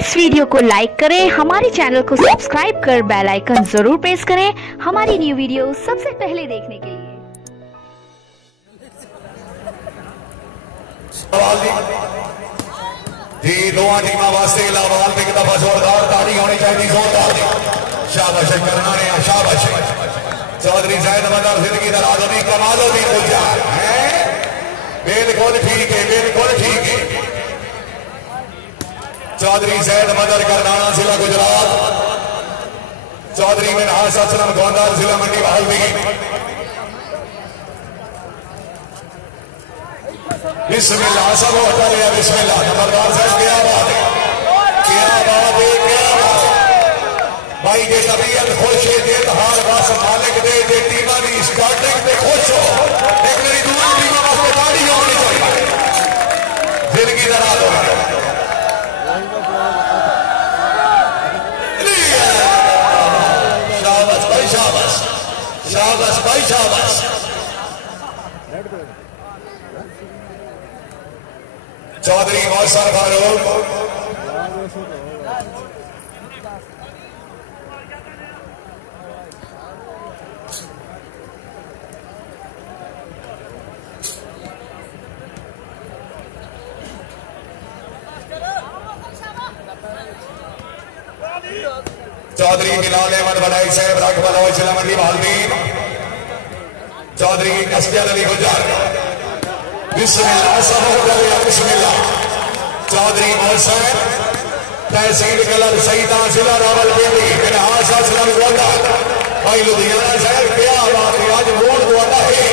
इस वीडियो को लाइक करें, हमारे चैनल को सब्सक्राइब कर बेल आइकन जरूर प्रेस करें हमारी न्यू वीडियो सबसे पहले देखने के लिए। जी दोवां टीमां वास्ते लावाल में एक दफा जोरदार ताड़ी होनी चाहिए, जोरदार शाबाश करना है, शाबाश चौधरी जैद मदर जिंदगी दराज भी कमालो भी गुजार है, बिल्कुल ठीक है, बिल्कुल ठीक है। चौधरी जैद मदर करनाना जिला गुजरात, चौधरी मिनहास असलम गोंदार जिला मंडी बहालवी। बिस्मिल्लाह सब होता है, बिस्मिल्लाह नंबरदार साहब क्या बात है, क्या बात है, क्या बात है भाई जे तबीयत खुश है, जे हार बस मालिक दे टीमां दी स्टार्टिंग ते खुश हो, एक मेरी दूसरी टीमां वास्ते ताड़ी होनी चाहिए, जिंदगी दराज हो। शाबाश भाई शाबाश, शाबाश भाई शाबाश। चौधरी मौसम फारूक चौधरी बिलाल अहमद बड़ाई साहब रखवाला जिला मंडी बहालवी, चौधरी असफर अली गुजर बिस्मिल्लाह सब हो गया, बिस्मिल्लाह चौधरी मौसम तहसील कलर सईदा जिला रावलपिंडी मिनहास असलम गोंदार भाई लुधियाना शहर, क्या बात है आज वोट दुआता है।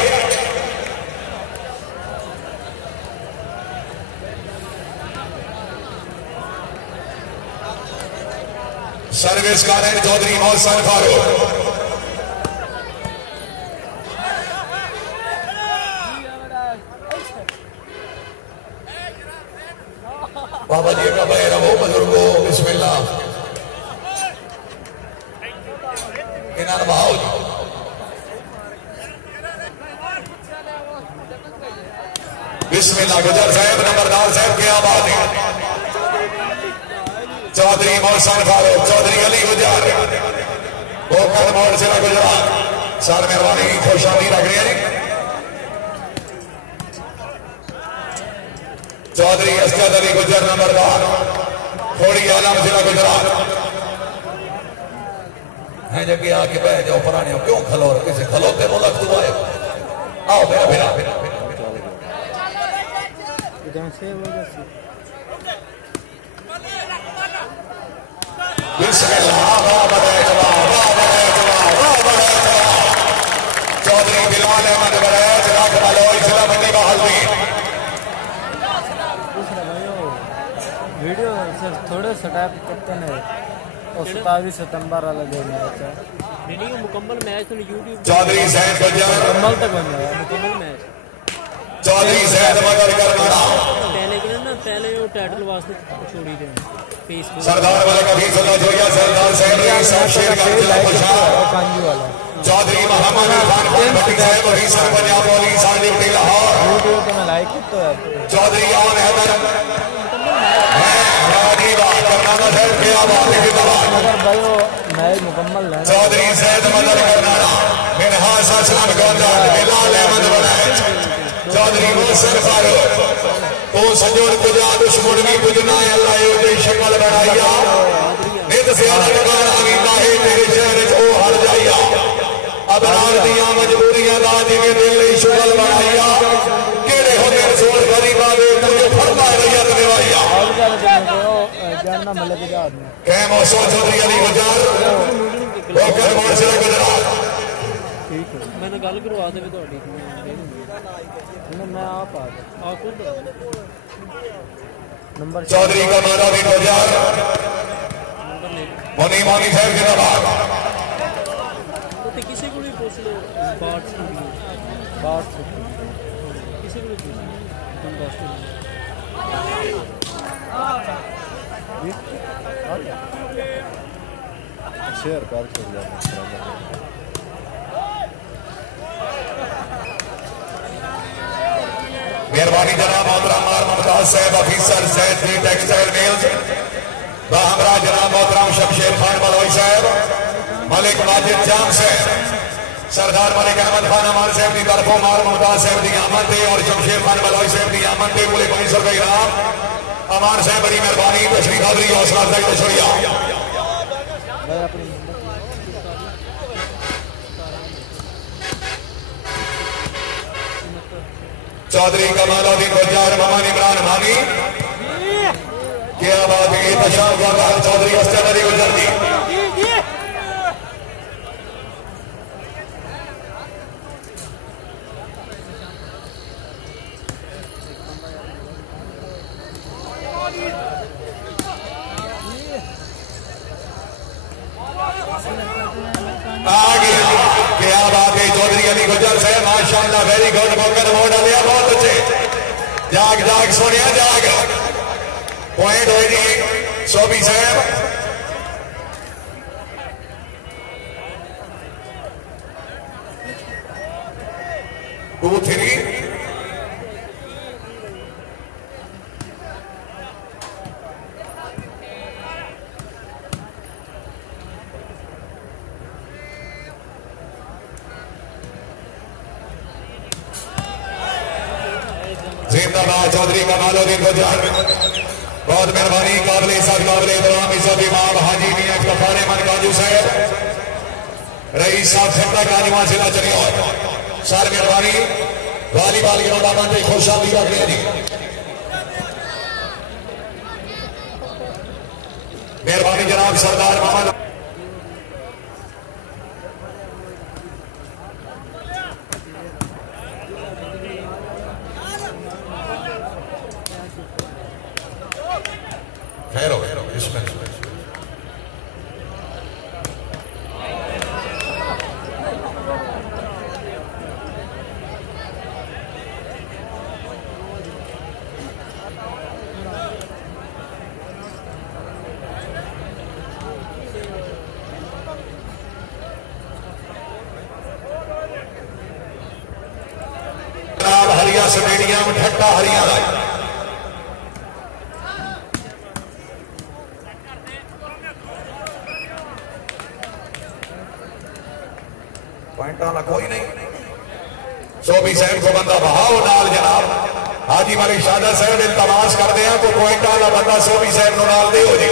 सर्विस कारण चौधरी मौसम फारूक बाबा जी का भाई रहो बुजुर्गो, बिस्मिल्लाह इनान भाव बिस्मिल्लाह गुजर साहब नंबरदार साहब क्या बात है। चौधरी मौसम फारूक, चौधरी अली गुजर बोकर मोड़ जिला गुजरात, सर मेहरबानी खुशामदी रख रहे हैं। चौधरी असद अली गुजर नंबरदार थोड़ी आलम जिला गुजरात है, जगह आके बह जाओ पुराने क्यों खलो, किसी खलोते मुल्क दुआ है, आओ मेरा फिरा फिरा चौधरी बिलाल अहमद बड़ैच रखवाला जिला मंडी बहालवी। वीडियो सर थोड़े सटाइप करते हैं और 27 सितंबर वाला जो मैच है मुकम्मल मैच तो यूट्यूब चौधरी जैद गुजर मुकम्मल तक बन जाएगा, मुकम्मल मैच चौधरी जैद मदर करना पहले के ना पहले वो टाइटल वास्ते छोड़ी थे फेसबुक सरदार वाले का भी सुना जोया सरदार साहब शेर का जिला खुशार कांजी वाला चौधरी मोहम्मद खान भट्टी साहब वही सर पंजाब वाली साड़ी उठी लाहौर वीडियो तो मैं लाइक तो है चौधरी ऑन हैदर करनाना साहब क्या बात है, मगर भाई वो मैच मुकम्मल है। चौधरी जैद मदर करनाना मिनहास असलम गोंदार बिलाल अहमद बड़ैच चौधरी मौसम फारूक तो सजोड़ पुजा दुश्मन भी पुजना है, अल्लाह ये शक्ल बनाइया नित ज्यादा लगाना नींदा है तेरे शहर को हर जाइया, अब रात दियां मजबूरियां दा जिवें दिल शुगल बनाइया, केड़े होते रसूल गरीबा दे तुझे फरमा रैयत निभाइया जानना मतलब के आदमी कै मौसम चौधरी अली गुजर बोकर मोड़ जिला गुजरात। ठीक है मैंने गल करवा दे थोड़ी मैं आप आ खुद नंबर चौधरी का मारा भी गुजर मोनी मोनी साहब जिंदाबाद। तो किसी को भी पूछ लो बात किसी को भी पूछ लो शेयर कर मेहरबानी जनाब मोहतरम मुमताज साहब ऑफिसर जैद टेक्सटाइल मिल्स बाहमरा जनाब मोहतरम शमशेर खान बलोई साहब, मलिक माजिद जाम साहब, सरदार मलिक अहमद खान अमान साहब की तरफों मार मुमताज साहब की आमद है और शमशेर खान बलोई साहब की आमद है। पूरे 500 रुपए इनाम। अमान साहब बड़ी मेहरबानी, तशरीफ हाजरी, हौसला अफजाई का शुक्रिया। चौधरी कमालुद्दीन गुज्जर, मोहम्मद इमरान भानी, क्या बात है। तशाम का चौधरी अस्तर अली गुज्जर की आगे। क्या बात है। चौधरी अली गुज्जर साहब माशाअल्लाह, वेरी गुड। मौका मोड़ लिया, बहुत अच्छे। जाग जाग सोनिया जाग। पॉइंट हो जी सोबी साहब। टू थ्री जिंदाबाद। चौधरी कमालुद्दीन गुज्जर, बहुत मेहरबानी। काबिल इज्जत, काबिल एहतराम इज्जत इमाम हाजी मियां गफ्फार अहमद काजू साहब, रईस साहब खट्टा काजूमा जिला चनियोर, सर मेहरबानी। वॉलीबॉल ग्राउंड मंत्री खुशहाली का जी मेहरबानी जनाब सरदार मोहम्मद। ठहरो इसमें हरिया स्टेडियम ठट्टा हरियाणा। पॉइंट वाला कोई नहीं। सोबी साहब को बंदा बहाओ नाल जनाब हाजी मलिक शादा साहब इल्तमास करते हैं को पॉइंट वाला बंदा सोबी साहब को नाल दे हो जी।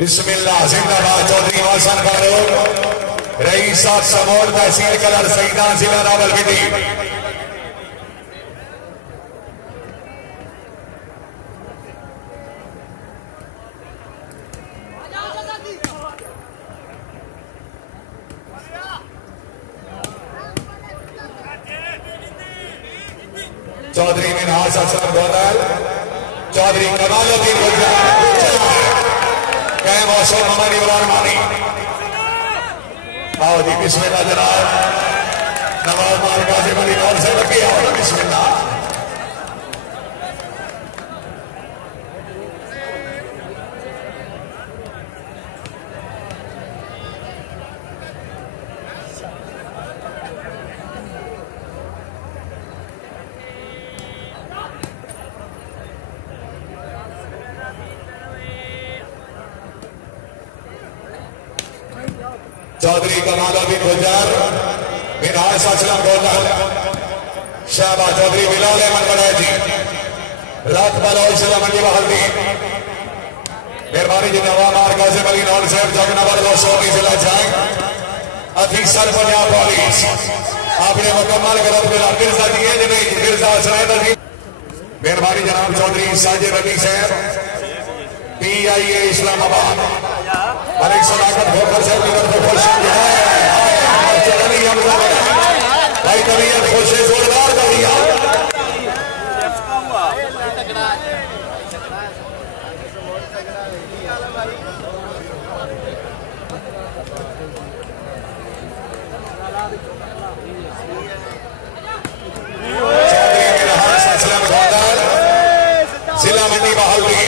बिस्मिल्लाह। जिंदाबाद। चौधरी वासन फारूक, रईस समोर, तहसील कलर, सईदान जिला रावलपिंडी। चौधरी मिनहाज असलम गोदल, चौधरी कमालुद्दीन गुज्जर, कह मौसम मोहम्मद इमरान मानी। आओ जी बिस्मिल्लाह जनाब। नवाब माल काजिम अली कौन से लगे आओ ना बिस्मिल्लाह। चौधरी कमालुद्दीन गुज्जर, मिनहाज असलम गोदल, शाहबाज चौधरी बिलाल अहमद बड़े जी, रात बलोच जिला मंडी बहाली। मेहरबानी जी नवाब मार काजिम अली नौल साहब जग नंबर 219 जिला जाए। अफीसर पंजाब पुलिस आपने मुकम्मल गिरफ्त मिर्जा दिए जिन्हें मिर्जा हसनैन अली। मेहरबानी जनाब चौधरी साजिद अली साहब, PIA इस्लामाबाद। मलिक सदाकत खोकर साहब की तरफ खुश भाई तबीयत खुश है, जोरदार तबीयत। जिला मंडी बहाली।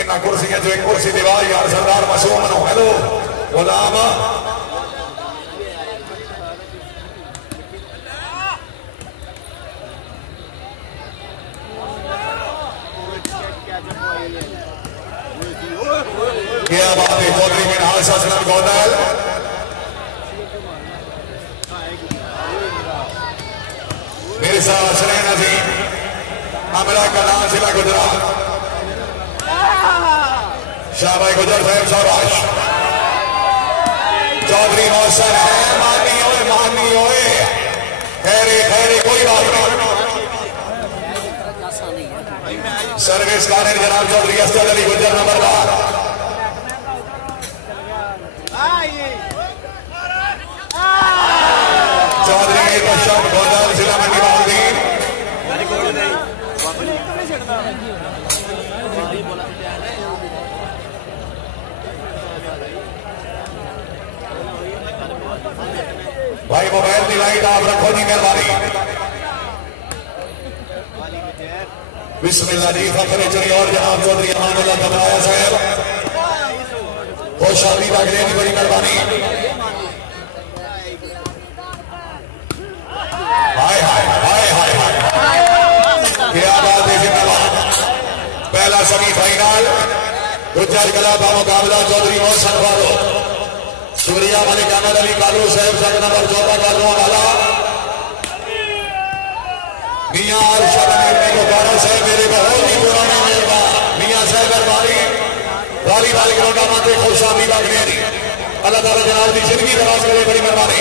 इन्ना कुर्सियां जो एक कुर्सी दीवार यार सरदार मासूम नो हेलो गुलाम क्या बात है चौधरी मिनहाज असलम गोंदल मिर्जा हसनैन अजीम अमरा कलां जिला गुजरात शाहबाई गुजर साहब शाबाश चौधरी मोहसन है मानी होए खैरे खैरे कोई बात नहीं सर्विस कानून जनाब चौधरी असद अली गुजर नंबरदार चौधरी बशम गोदल जिला मंडी बाउद्दीन भाई मोबाइल की लाइट आप रखो जी मेहरबानी बिस्मिल्लाह जी फखरे चली और जनाब चौधरी अमानुल्लाह घबराया साहब खुशहाली लगने की बड़ी मेहरबानी हाय हाय हाय हाय हाय क्या बात है जिंदाबाद पहला सेमीफाइनल गुज्जर कला का मुकाबला चौधरी मोहसन फारूक सूर्या मलिक अहमद अली कालू साहब संघ नंबर 14 कालू वाला मियां अरशद अमीर गुब्बारा साहब मेरे बहुत ही पुराने मेहमान मियां साहब वाली ग्राउंड माते खुशहाली लगने दी अल्लाह ताला जनाब की जिंदगी दराज करे बड़ी मेहरबानी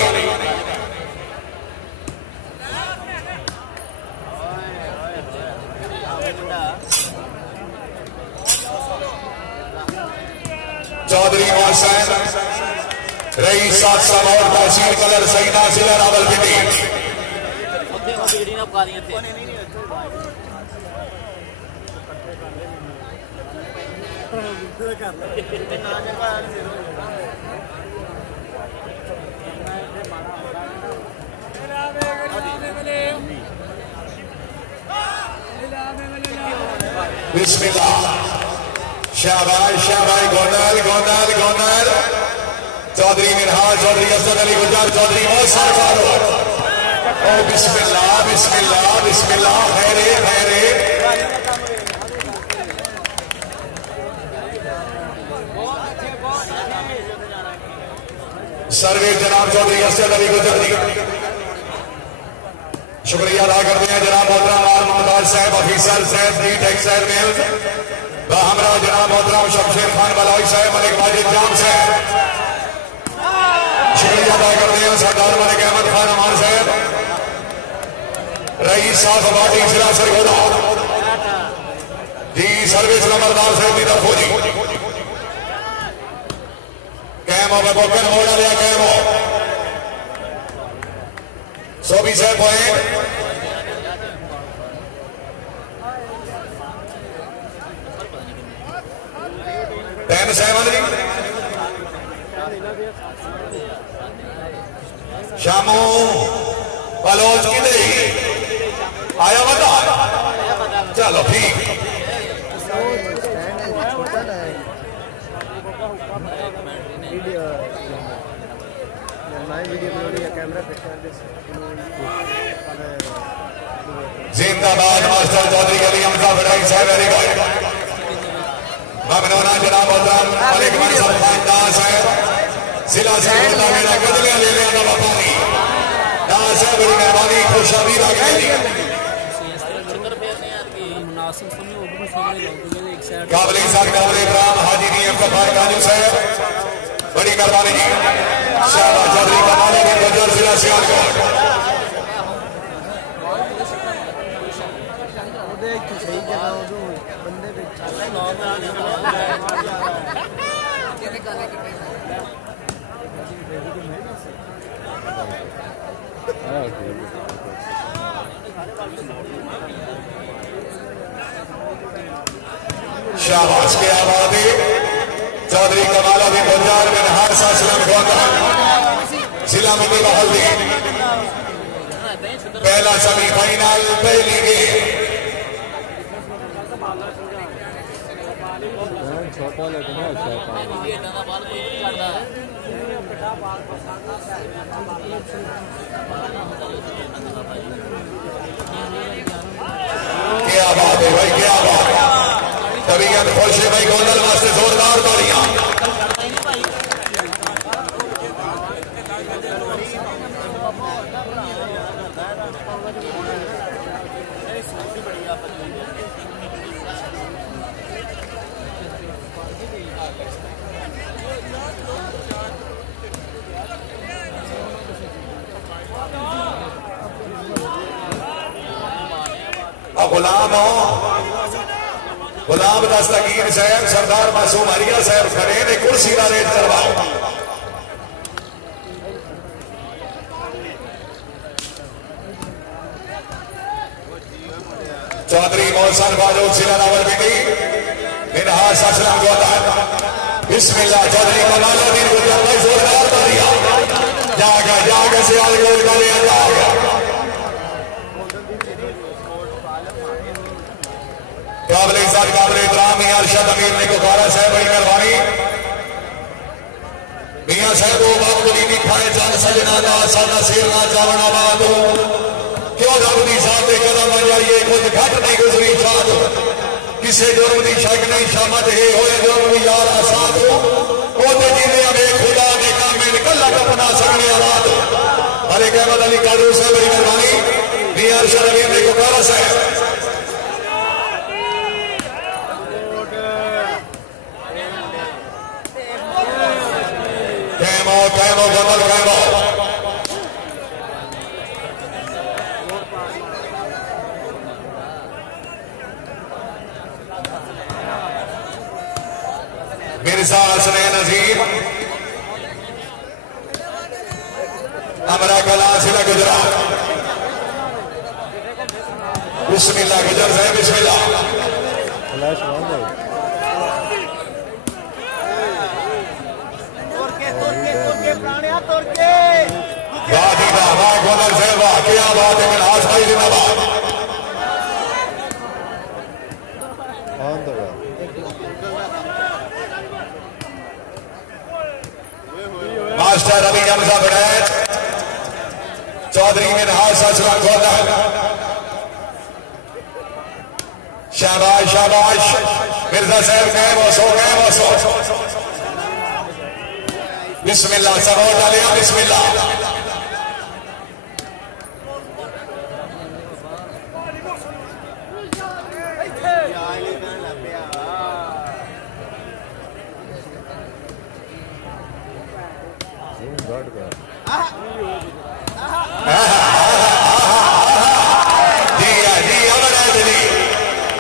चौधरी मोहसन रईस साथ और तहसील कलर सईदा जिला रावलपिंडी बिस्मिल्लाह शाबाश गोंदल चौधरी मिनहाज चौधरी असद अली गुजर चौधरी मोहसन फारूक ओ बिस्मिल्लाह बिस्मिल्लाह बिस्मिल्लाह खैरे खैरे सर्वे जनाब चौधरी असद अली गुजर जी शुक्रिया अदा करते हैं जनाब मोहतरम आर मुमताज साहब ऑफिसर साहब डी टेक्सटाइल मिल हमरा जनाब मोहतरम शमशेर खान बलाई साहब मलिक वाजिद जाम साहब शुक्रिया अदा करते हैं सरदार मलिक अहमद खान अमान साहब रईस साहब अबादी जिला सरगोदा जी सर्विस नंबरदार साहब की तरफ जी कैम हो बोकन मोड़ा लिया कैम हो 24 पॉइंट टेन 7 शामू बलोच की नहीं आया बता चलो ठीक जिंदाबाद मास्टर चौधरी अली हमजा बड़ाई साहब वेरी गुड ममनूना जनाब मोहतरम मलिक मनसब खान साहब जिला सरगोदा मेरा कदलियां ले लेना बापानी दास साहब बड़ी मेहरबानी खुशहाली लगेगी काबले साहब काबले इब्राहिम हाजी नीम कफार काजू साहब बड़ी मेहरबानी जी शाहबाज चौधरी कमाल बिन गुजर जिला सियालकोट शाबाश के आबादी चौधरी कमाल बिन गुजर बिन हारिस असलम गोंदल जिला मंडी बहाली पहला सेमीफाइनल पहली गेम छोटा लेकिन अच्छा क्या बात है भाई, क्या बात है। तबीयत खुश है भाई, गोंदल वास्ते जोरदार तालियां। गुलाम हो, गुलाम दस्तगीर साहब सरदार मासूम हरिया साहब खड़े ने, कुर्सी का रेट करवाओ। चौधरी मोहसन फारूक सिला रावलपिंडी मिनहास असलम गौतम बिस्मिल्लाह चौधरी कमालुद्दीन गुजर भाई जोरदार तालियां। जागा जागा से आलगोल करे जागा काबिल इज्जत काबिल एहतराम मियां अरशद अमीर ने कोकारा साहब बड़ी मेहरबानी। मियां साहब वो बात को नहीं खाए जान सजना दा साना सिर ना जावना बाद क्यों रब दी साथ कदम जाइए कुछ घट नहीं गुजरी शाद किसे जुर्म की शक नहीं शामत है होए जुर्म भी यार आसाद वो तो जिन्हें हमें खुदा ने काम में निकल अपना सकने रात। अरे कहमत अली कादू साहब बड़ी मेहरबानी। मियां अरशद अमीर ने कोकारा साहब कैमो गमल कैमो मिर्जा हसनैन नजीर हमरा कला जिला गुजरात। बिस्मिल्लाह गुजर साहब बिस्मिल्लाह। क्या बात है मिनहास भाई जिंदाबाद। मास्टर रवि हमजा बनाए चौधरी मिनहास असलम गौतम शाबाश शाबाश। मिर्जा साहब गए बसो बिस्मिल्लाह सब हो डालिया बिस्मिल्लाह।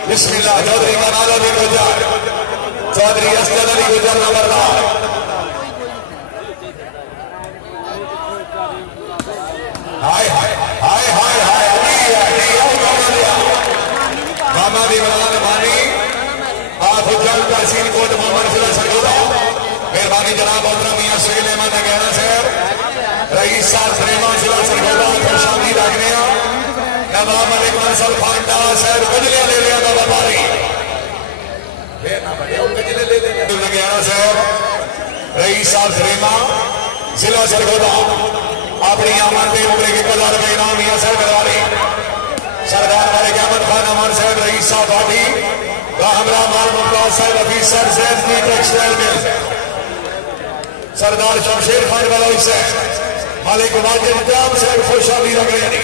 बिस्मिल्लाह चौधरी कमालुद्दीन गुजर चौधरी असद अली गुजर नंबरदार। हाय हाय हाय हाय हाय मामा इमरान मानी आप उज्जैन तहसील कोट मोहम्मद जिला सरगोदा। मेहरबानी जनाब मोहतरम मियां सुहेल अहमद नगैना साहब रईस साहब प्रेमा जिला सरगोदा खुशामदी रखने नवाब मलिक मंसल फांटा साहब कजले ले लिया था व्यापारी नगैना साहब रईस साहब प्रेमा जिला सरगोदा अपनी आमद के उम्र के 1000 रुपए इनाम मियां साहब मेहरबानी। सरदार मलिक अहमद खान अमान साहब रईस साहब पार्टी हमरा माल मुमताज साहब ऑफिसर जैद की टेक्सटाइल में सरदार शमशेर खान बलोच साहब मालिक वाजिद जाम साहब खुशामदी रखने।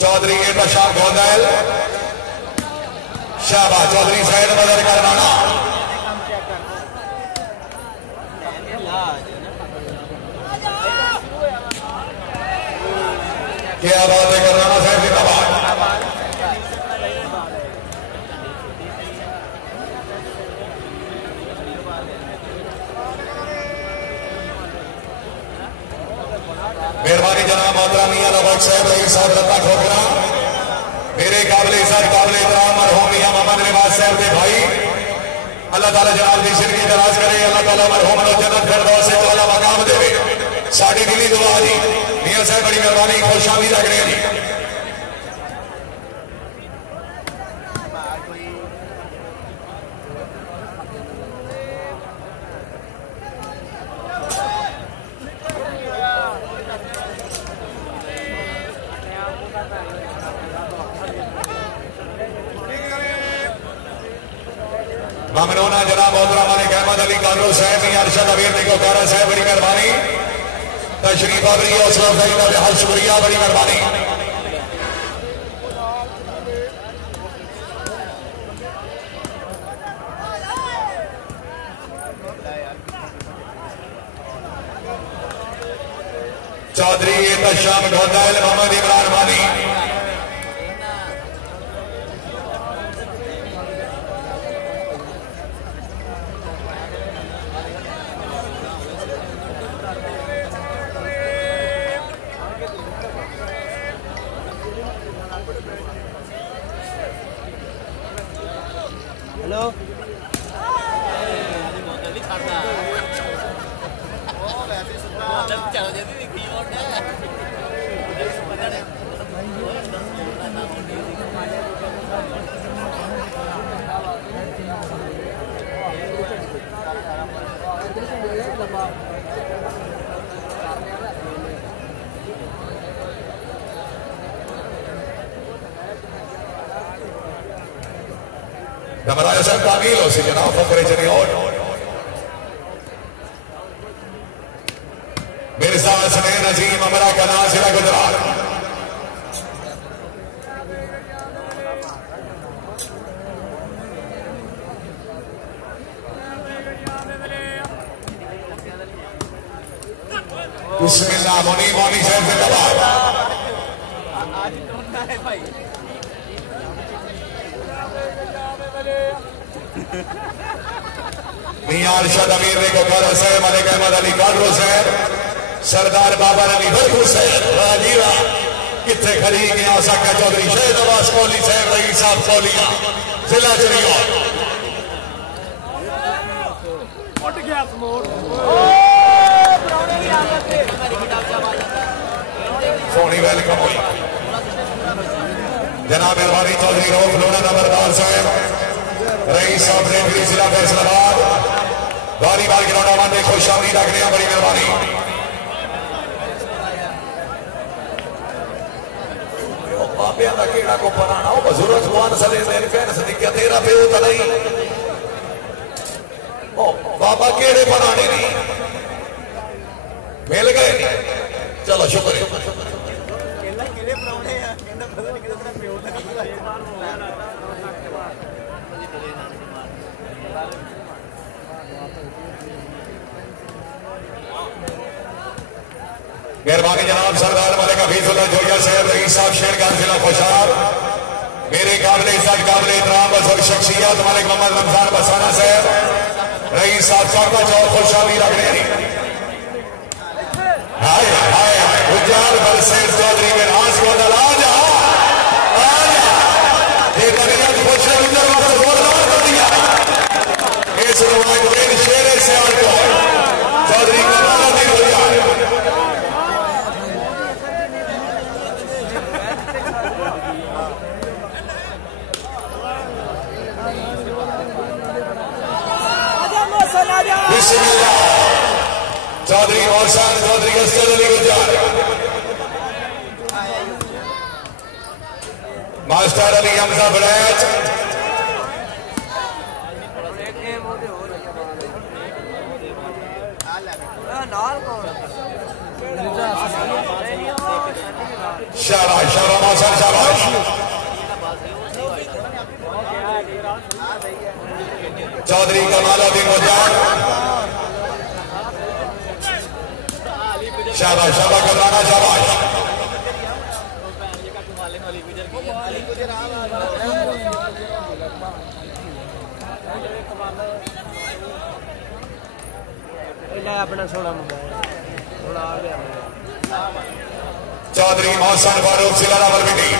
चौधरी बशार गोंदल शाबा चौधरी सैयद मदर करवाना। क्या बात है करवाना साहब जिंदाबाद। मेहरबानी जनाब मोहतरम मियां नवाज साहब रईस साहब रत्ता ठोकरा मेरे काबिल इज्जत काबिल एहतराम मरहूम मियां मोहम्मद नवाज साहब के भाई अल्लाह ताला जनाब की जिंदगी दराज करे अल्लाह ताला मरहूम को जन्नत फिरदौस से वाला मकाम देवे साडी दिली दुआ जी मियां साहब बड़ी मेहरबानी खुशामदी रख रहे हैं जी ममनूना जनाब मोहतरम मालिक अहमद अली कादरो साहब मियां अरशद अमीर निकोकारा साहब बड़ी मेहरबानी तशरीफ आवरी हौसला अफजाई का बेहद शुक्रिया बड़ी मेहरबानी चौधरी तशाम ढोंडाइल मोहम्मद इमरान वानी hello Camarada San Camilo, si llenaba por el señor. Mirza Hasnain Azim Amara का नाम सिरा गुजरात बिस्मिल्लाह मोनी मोनी शहर से दबाव मियां अरशद अमीर ने कोकारा साहब मलिक अहमद अली कादरो साहब सरदार बाबा अली बरकू साहब राजीवा कितने खड़ी गया साका चौधरी शहीद नवाज कोहली साहब रईस साहब कोहलिया जिला चरिया सोनी वेलकम हुई जनाब मेहरबानी चौधरी रोक लोना नंबरदार साहब रईस साहब ने जिला फैसलाबाद बारी बार गिरौना मानने खुशामदी रख रहे हैं बड़ी मेहरबानी बाबिया का केड़ा को बनाना हो बजुर्ग जुबान सले मेरे फैन सदिया तेरा प्यो तो नहीं ओ बाबा केड़े बनाने नहीं मिल गए चलो शुक्रिया मेहरबानी जनाब सरदार मलिक हफीजुल्लाह जोया साहब रईस साहब शेरगाह जिला खुशाब मेरे काबिल इज्जत काबिल एहतराम बुजुर्ग शख्सियत मलिक मोहम्मद रमजान बसाना साहब रईस साहब चौका चौक खुशाबी रख रहे हैं हाय हाय उजाल बरसे चौधरी में राज को दला जा ये बनिया खुश उधर वाला जोरदार कर दिया इस रवायत में शेर से और चौधरी का नारा नहीं हो गया चौधरी मौसान चौधरी अस्कर अली गुजर मास्टर अली हमजा बड़ैच शाबाश शाबाश मौसान शाबाश चौधरी कमालुद्दीन गुजर शाबाश शाबाश कमराना शाबाश अपना थोड़ा थोड़ा आ गया चौधरी मोहसन फारूक सिला रावलपिंडी।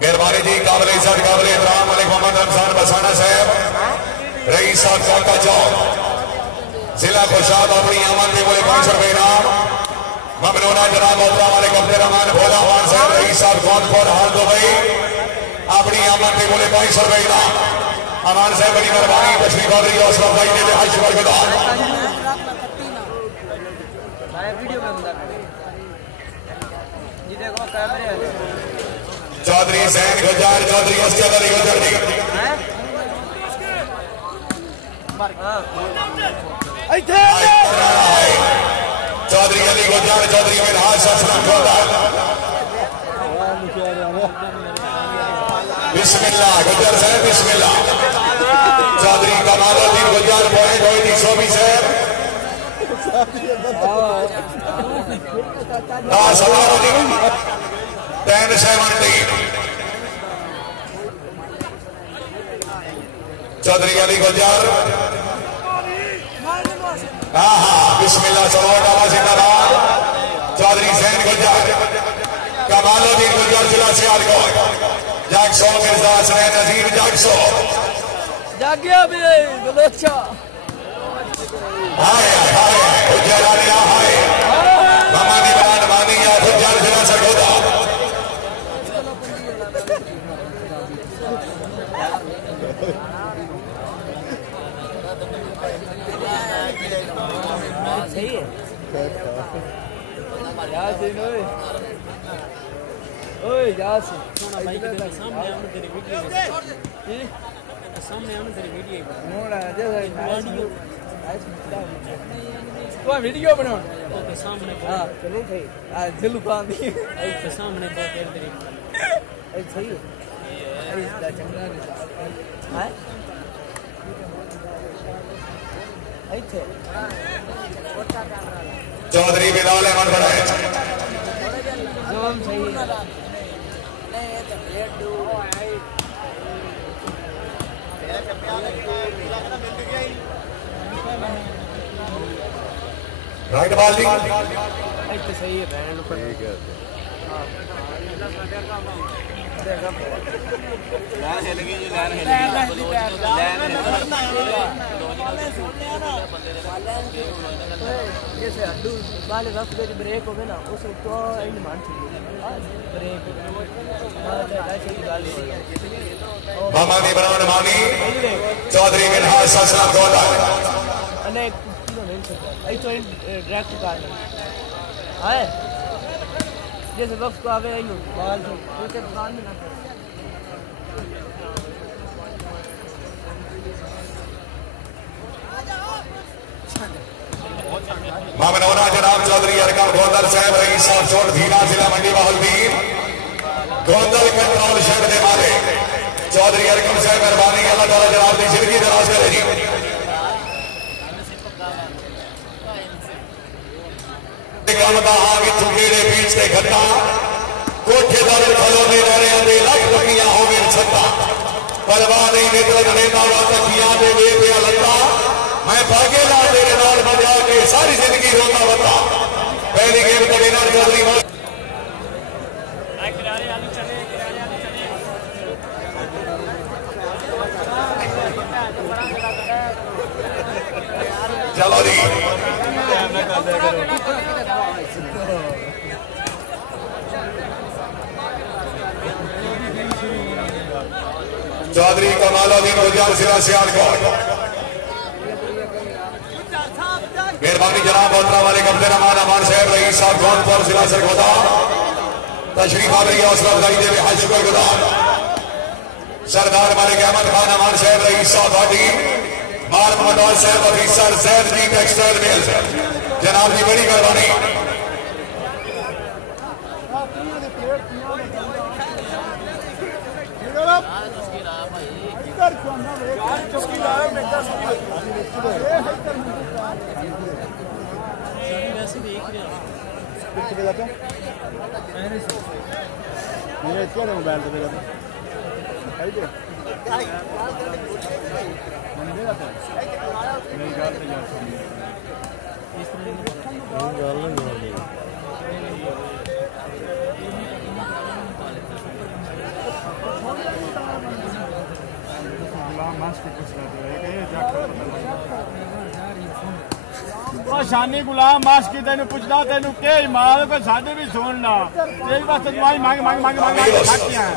मेहरबानी जी काबिल इज्जत काबिल एहतराम मलिक मोहम्मद रमजान बसाना साहब रईस साहब काका चौक जिला खुशाद अपनी आमद के बोले 500 रुपए इनाम। ममनूना जनाब मोहतरम मालिक अब्दुल रहमान भोला खान साहब रईस साहब गोंदपुर हाल दुबई अपनी आमद के बोले 500 रुपए इनाम। अमान साहब बड़ी मेहरबानी तशरीफ आवरी हौसला अफजाई के हज बरकरार। चौधरी सैन गुजार चौधरी अस्कद अली गुजर जी चौधरी अली गुजार चौधरी मिनहाज असलम बिस्मिल्लाह गुजर साहब बिस्मिल्लाह। चौधरी कमालुद्दीन गुजर पॉइंट हुई 120 है 10-17 चौधरी अली गुजर बिस्मिल्लाह सरोटा जिंदाबाद। चौधरी सैन गुजर कमालुद्दीन गुजर जिला सियालकोट जागसो मिर्जा हसनैन नजीर जागसो जागिया भी बलोचा हाय हाय गुजर आलिया हाय मामानी बरान मानिया गुजर जिला सरगोदा। सही है यासीन ओए यासीन सामने आने तेरी वीडियो सामने आने तेरी वीडियो मोड़ा जैसा वीडियो बनाओ तो सामने हां चलो भाई दिल कान दी तो सामने बहुत तेरी सही है इसका चंगा है चौधरी बिलाल अहमद बड़ाए राइट बॉलिंग सही है जैसे अड्डू वाले रास्ते की ब्रेक हो गए ना उस तो एंड मान ब्रेक मामानी बनाने मानी चौधरी मिनहाज असलम गोदा अनेक किलो नहीं सकता आई तो डायरेक्ट कार है जैसे वक्त को आवे यूं बाल तो उनके दुकान में ना मामनौना जनाब चौधरी अरकम गोंदल साहब रईस साहब चोट भीड़ा जिला मंडी बहाउद्दीन गोंदल कंट्रोल शेड दे मारे चौधरी अरकम साहब मेहरबानी अल्लाह ताला जनाब की जिंदगी दराज करे जी। केड़े बीच से घटा कोठे दर खलोने रहे लख रुपया हो गए छत्ता परवाह नहीं निकल रहता तकिया दे वे पे लता मैं भागे ला तेरे नाल बजा के सारी जिंदगी रोता बता पहली गेम तो बिना चौधरी चलो जी चौधरी कमालुद्दीन गुजर जिला सियालकोट मेहरबानी जनाब मोहतरम वाले अब्दुल रहमान अमान साहब रईस साहब गोंदपुर जिला सरगोदा तशरीफ आवरी हौसला अफजाई देवे हज शुक्रगुजार। सरदार मालिक अहमद खान अमान साहब रईस साहब हाटी मार मोहम्मद साहब ऑफिसर जैद जी टेक्सटाइल मिल्स जनाब की बड़ी मेहरबानी कुछ पे जाते मेरे इसके मोबाइल पे जाते आई दे मंदे जाते मेरी गाल पे जाते इस तरह गाल नहीं शानी गुलाम मास की तेन पुछदा तेन के माल को साडे भी सुन ला तेरे वास्ते दवाई मांग मांग मांग मांग खातियां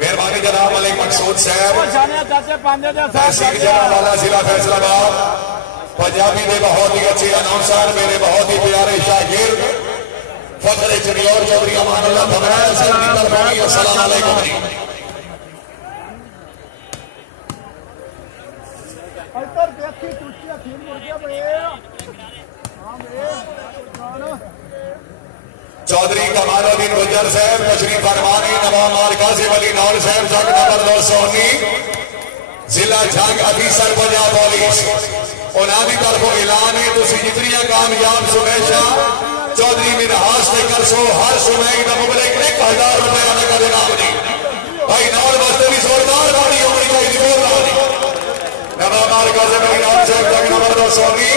मेहरबानी जनाब मलिक मकसूद साहब ओ शाने चाचे पांदे दे तहसील जलालाबाद जिला फैसलाबाद पंजाबी के बहुत ही अच्छे अनाउंसर मेरे बहुत ही प्यारे शागिर्द फखरे चनियोर चौधरी अमानुल्लाह फमराया साहब की तरफ से अस्सलाम वालेकुम जी अल्टर देखी टूटिया फिर मुड़ गया बे हां बे चौधरी कमालुद्दीन गुज्जर साहब तशरीफ फरमानी नवाब माल कासिम अली नौर साहब जंग नंबर 219 जिला जंग अफीसर पंजाब पुलिस उन्होंने तरफों ऐलान है तुम जितनी कामयाब सुमेशा चौधरी मिनहास ने कर सो हर सुमेश का मुबलिक 1000 रुपया नगद इनाम दी भाई नौर वास्ते भी जोरदार गाड़ी होनी चाहिए जोरदार नवाब माल कासिम अली नौर साहब जंग नंबर 219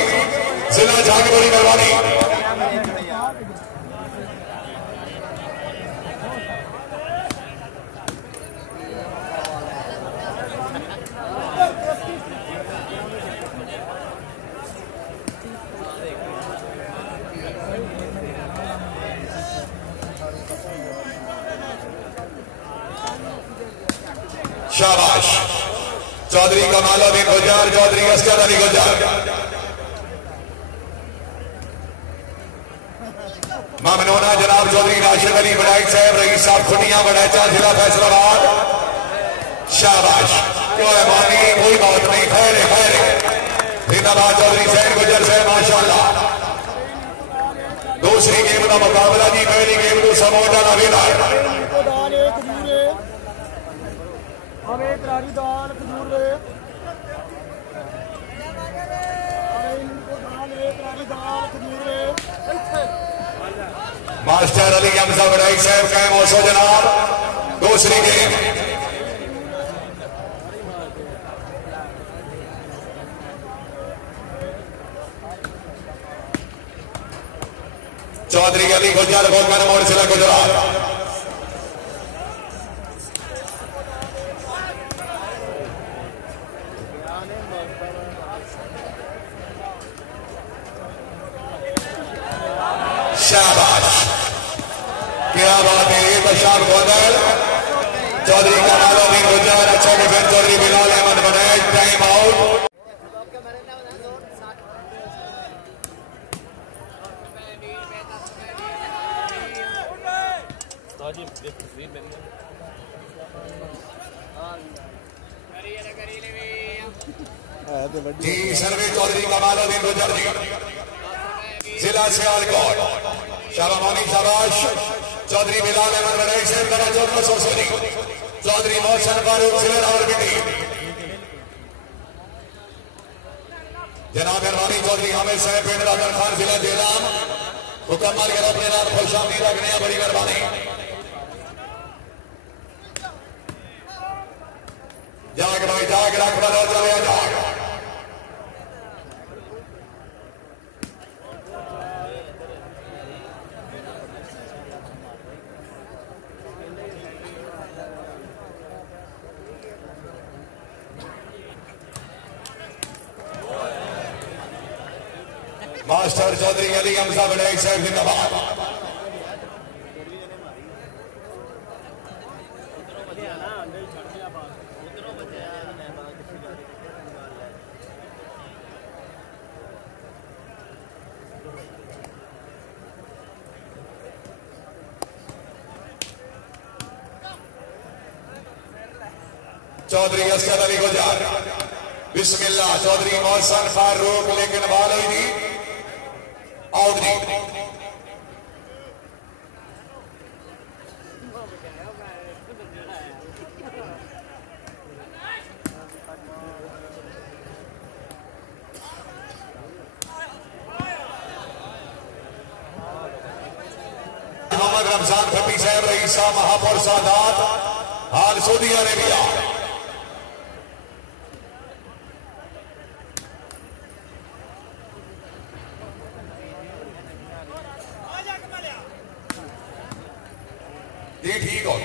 जिला जंग बड़ी मेहरबानी शाबाश चौधरी कमालुद्दीन गुज्जर चौधरी असगर अली गुज्जर ममनूना जनाब चौधरी राशिद अली बड़ाई साहब रईस साहब खुटियां बड़ैचा जिला फैसलाबाद शाबाश कोई मानी कोई बात नहीं खैर खैर जिंदाबाद चौधरी सैन गुज्जर साहब माशाअल्लाह दूसरी गेम का मुकाबला जी पहली गेम को समोटा का विनर हमें करारी दाल खजूर वे मास्टर अली हमजा बड़ाई साहब का मौसो जनाब दूसरी गेम चौधरी अली गुज्जर गोलमन मोड़ जिला गुजरात शाबाश क्या बात है ये बशार गोदल चौधरी कमालुद्दीन गुज्जर अच्छा डिफेंस चौधरी बिलाल अहमद बनाए टाइम आउट जी सर्वे चौधरी कमालुद्दीन गुज्जर जी जिला सियालकोट शाबाश शाबाश चौधरी बिलाल अहमद बड़ाई साहब का 1400 चौधरी मोहसन फारूक जिला रावलपिंडी जनाब मेहरबानी चौधरी हामिद साहब पिंड राजन खान जिला जेलाम मुकम्मल कर अपने नाम खुशामदी रखने बड़ी मेहरबानी जाग भाई जाग रख बदल चले जाग मास्टर चौधरी अली हमजा बड़ाई साहब जिंदाबाद चौधरी असगर अली गुज्जर बिस्मिल्लाह चौधरी मोहसन फारूक लेकिन बाल हुई थी आउट जी मोहम्मद रमजान खट्टी साहब रईस साहब महापौर सादात हाल सऊदी अरेबिया। जी ठीक हो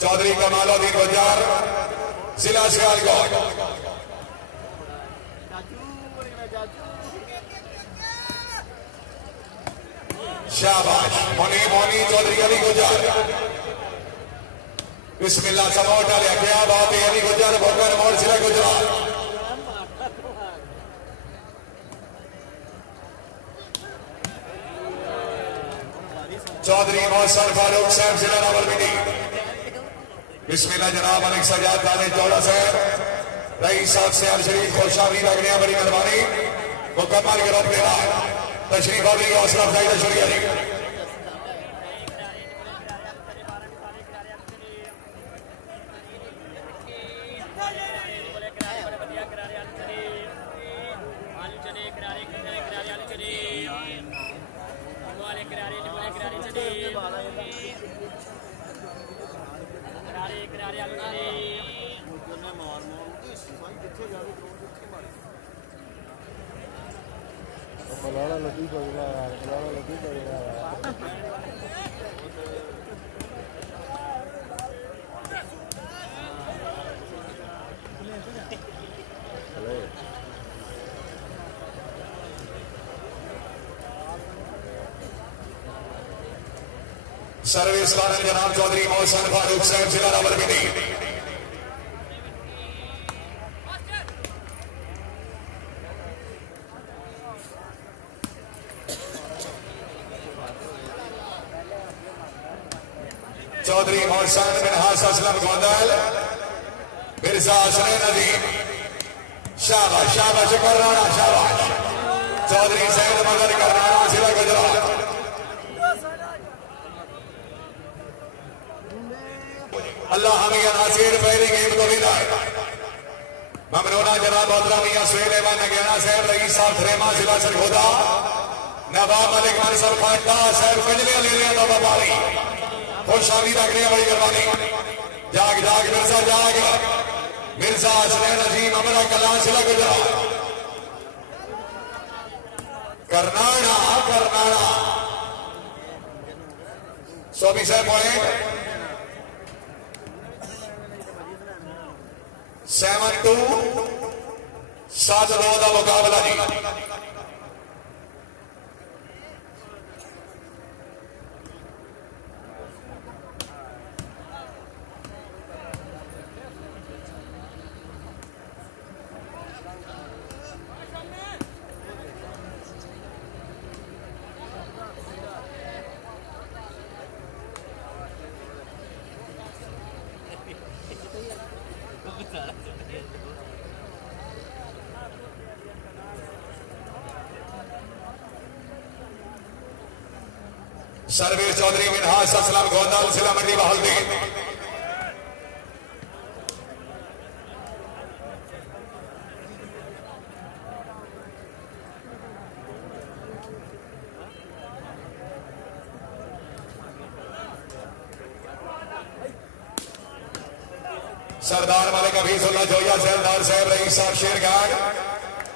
चौधरी कमालुद्दीन गुज्जर जिला सियालकोट। शाबाश मोनी मोनी चौधरी अली गुज्जर बिस्मिल्लाह समोट डालिया क्या बात है अली गुज्जर भोकर मोड़ जिला गुजरात। चौधरी मौसर फारूक साहब जिला रावलपिंडी। बिस्मिल्लाह जनाब मलिक सजाद खाने चौड़ा साहब रईस साहब से अल शरीफ खुशामी लगने बड़ी मेहरबानी मुकम्मल गिरफ्त के बाद तशरीफ अवली को हौसला अफजाई का शुक्रिया जी। सर्विस वाले जनाब चौधरी मोहसन फारूक साहब जिला रावलपिंडी। चौधरी मोहसन मिनहास असलम गोंदल मिर्जा हसनैन नदीम शाबाश शाबाश करनाना शाबाश चौधरी सैयद मदर करनाना जिला गुजरात। अल्लाह हमें नासिर पहली गेम को भी लाए ममनूना जनाब मोहतरम मियां सुहेल अहमद नगेना साहब रईस साहब थरेमा जिला सरगोदा नवाब मलिक मनसर खाटा साहब कजले ले बाबा बारी खुशामी रखने बड़ी मेहरबानी। जाग जाग मिर्जा जाग मिर्जा हसनैन अजीम अमरा कलां जिला गुजरात। करनाना करनाना 24 पॉइंट 7-2 7-2 का मुकाबला जी। सर्वेश चौधरी मिनहास असलम गोंदल जिला मंडी बहालदी। सरदार मलिक हफीजुल्लाह जोया सरदार साहब रईस साहब शेरगढ़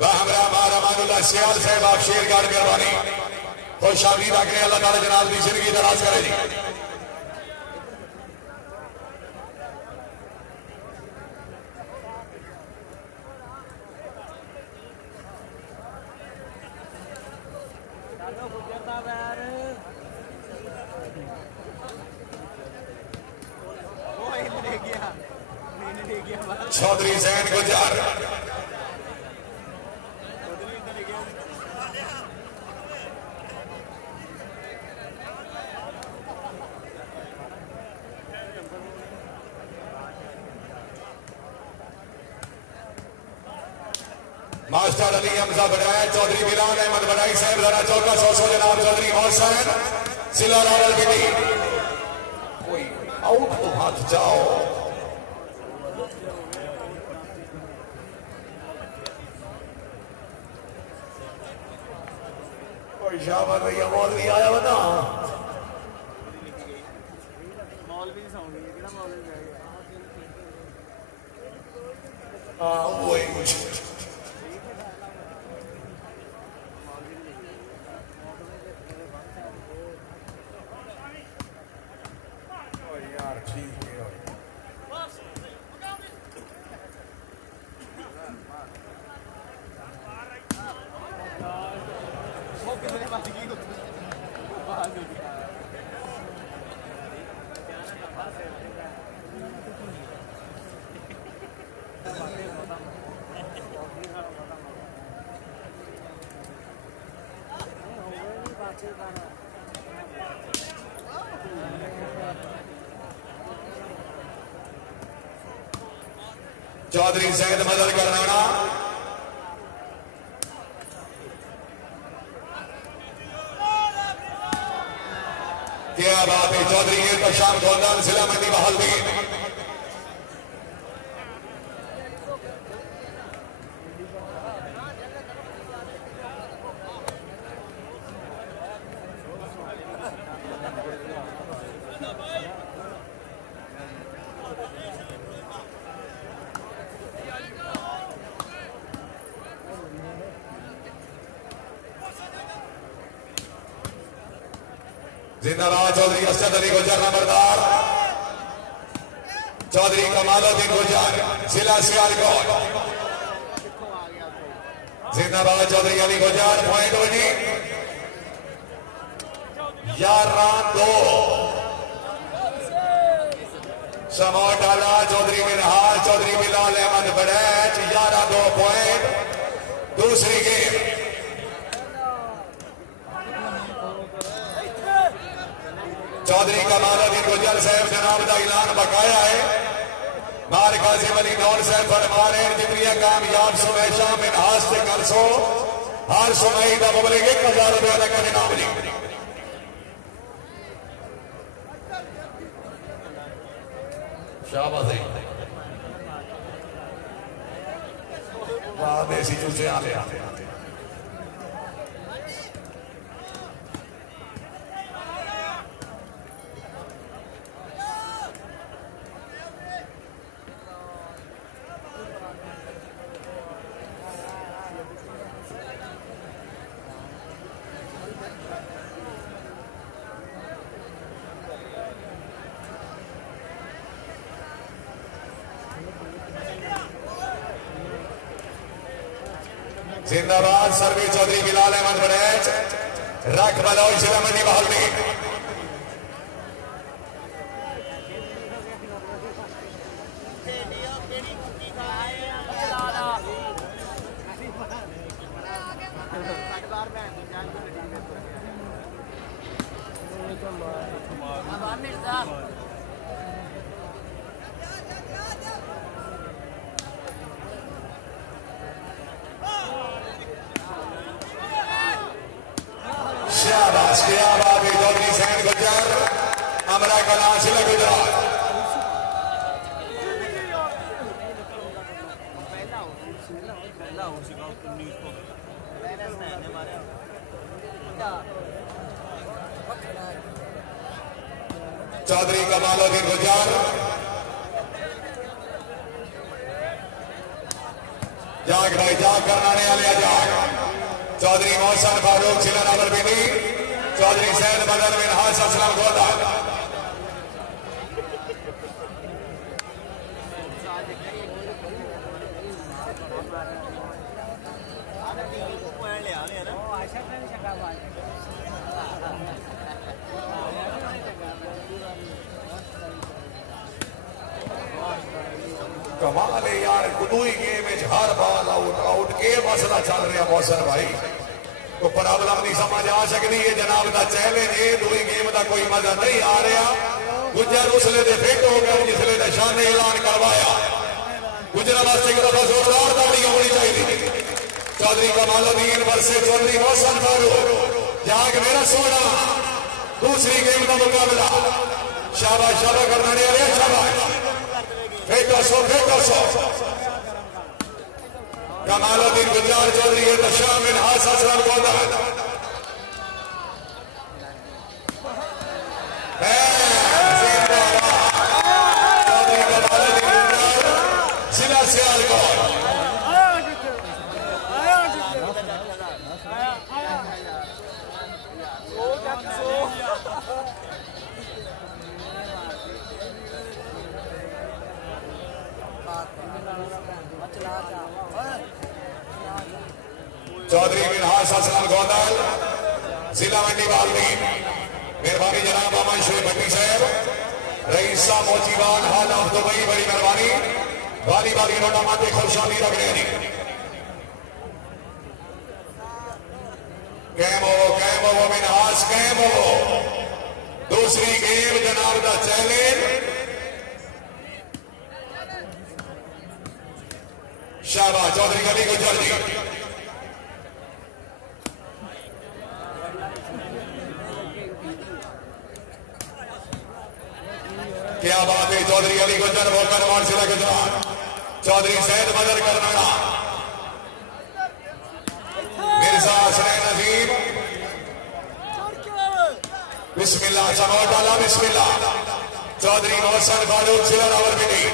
व हमरा मारामानुल्लाह सियाल साहब आप शेरगढ़ मेहरबानी खुशामी रखने अल्लाह ताला जनाब की जिंदगी दराज करे जी। चौधरी जैन गुज्जर मास्टर अली हमजा बढ़ाया चौधरी बिलाल अहमद बढ़ाई साहब जरा चौका 100 जनाब चौधरी मोहसन जिला रावलपिंडी। कोई आउट को हाथ जाओ शाबाश भैया मौलवी आया बता हाँ वो ही कुछ यार ठीक है चौधरी सैयद मदद करना क्या बात है चौधरी ये तो शाम गोदान जिला मंडी बहालदी जिंदाबाद चौधरी असद अली गुजर नंबरदार चौधरी कमालुद्दीन गुजर जिला सियालकोट जिंदाबाद चौधरी अली गुजर पॉइंट बनी 11-2 समोट डाला चौधरी मिनहाल चौधरी बिलाल अहमद बड़ैच 11-2 पॉइंट दूसरी गेम चौधरी कमालुद्दीन गुजर साहब जनाब का ऐलान बकाया है मार कासिम अली नौर साहब फरमा रहे हैं जितनी कामयाब सुमैशा मिनहास से कर सो हर सुमई का मुबलिक 1000 रुपया तक का इनाम जी शाबाश वाह देसी चूसे आ लिया जिंदाबाद सर्वे चौधरी बिलाल अहमद बड़ैच रख बलौल जिला मंडी बहालदी शाबाश क्या बात है चौधरी सैयद गुजर अमरा कला जिला गुजरात चौधरी कमालुद्दीन गुजर जाग भाई जाग करनाने वाले जाग चौधरी मोहसन फारूक जिला रावलपिंडी चौधरी सैयद मदन बिन हास असलम गोदा कमाल है यार कुदुई गेम हर बाल आउट आउट के मसला चल रहा मौसम भाई को प्रॉब्लम नहीं समझ आ सकती है जनाब का चैलेंज ये दुई गेम का कोई मजा नहीं आ रहा गुजर उसले दे फिट हो गए जिसले निशान ने ऐलान करवाया गुजरा वास्ते एक दफा जोरदार ताली होनी चाहिए चौधरी कमालुद्दीन वर्सेस चौधरी मोहसन फारूक जाग मेरा सोना दूसरी गेम का मुकाबला शाबाश शाबाश करना नहीं शाबाश फेंको सो कमालुद्दीन गुजरात चौधरी है शाम बिन हास असलम गोदा चौधरी मिनहास असलम गोंदल जिला मंडी बालवी मेहरबानी जनाब अमन श्री भट्टी साहब रईसा मोचीवान हाल ऑफ दुबई बड़ी मेहरबानी वाली बाली नोटा माते खुशाली रख रहे हैं कैमो मिनहास कैमो दूसरी गेम जनाब का चैलेंज शाबाश चौधरी गली गुजर जी क्या बात है चौधरी अली गुजर वोकर मानसिला गुजरात चौधरी सैद बदर करनाड़ा मिर्जा हसनैन नजीब बिस्मिल्लाह समोट डाला बिस्मिल्लाह चौधरी मोहसन फारूक सिला रावलपिंडी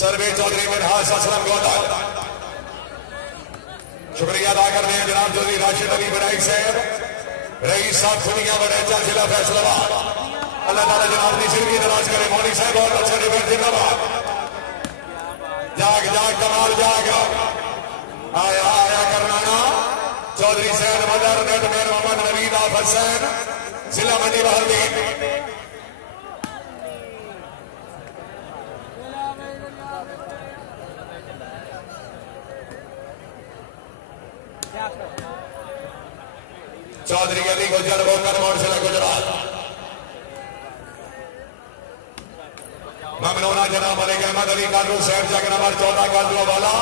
सर्वे चौधरी मिनहास असलम गोंदल शुक्रिया अदा करते हैं जनाब चौधरी राशिद अली बनाई साहब रईस साहब खुनिया बड़ैचा जिला फैसलाबाद अल्लाह ताला जनाब की जिंदगी दराज करे मौली साहब बहुत अच्छा डिबेट जिंदाबाद जाग जाग कमाल जाग आया आया करनाना चौधरी सैद मदर नेट मेर मोहम्मद नवीद आफ हसैन जिला मंडी बहलवी चौधरी अली गुजर वोकर मोर्चा गुजरात ममनूना जनाब मलिक अहमद अली कादरू साहब जग नंबर 14 कादरू वाला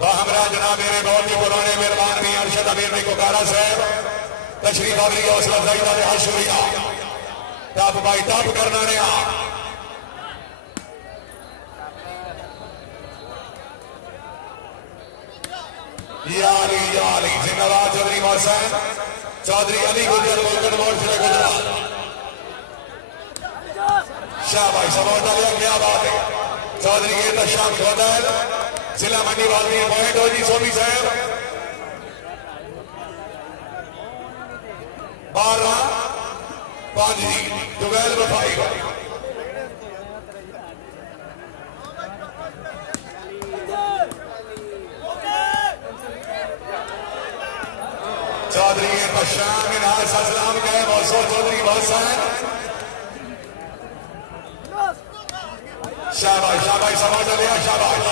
बाहमरा जनाब मेरे बहुत ही पुराने मेहरबान भी अरशद अमीर निकोकारा साहब तशरीफ आवरी हौसला अफजाई का लिहाज शुक्रिया टॉप बाई टॉप करना ने याली जिंदाबाद चौधरी मोहसन चौधरी अली गुजर वोकर मोर्चा गुजरात शाबाश सपोर्ट डालिया क्या बात है चौधरी के तशाम गोदल जिला मंडी वाली पॉइंट हो जी सोमी साहब 12-5 जी 12-5 चौधरी के तशाम मिनहास असलम के मौसू चौधरी मोहसन शाबाश शाबाश सपोर्ट डालिया शाबाश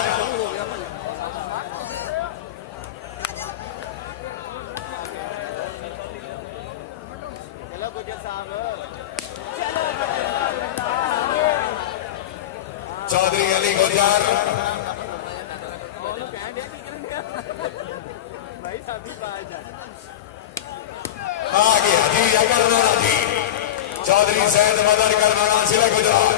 चौधरी अली गुजर आ गया जी करनाना जी चौधरी सैद मदर करनाना जिला गुजरात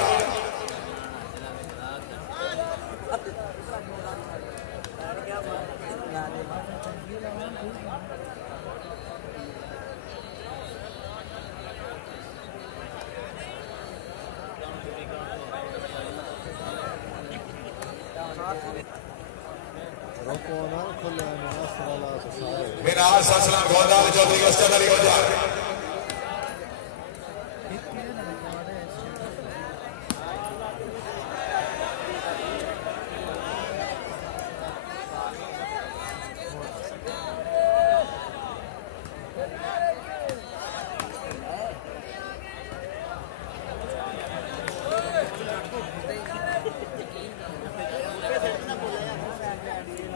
मिनहास असलम गोंदल चौधरी असद अली गुजर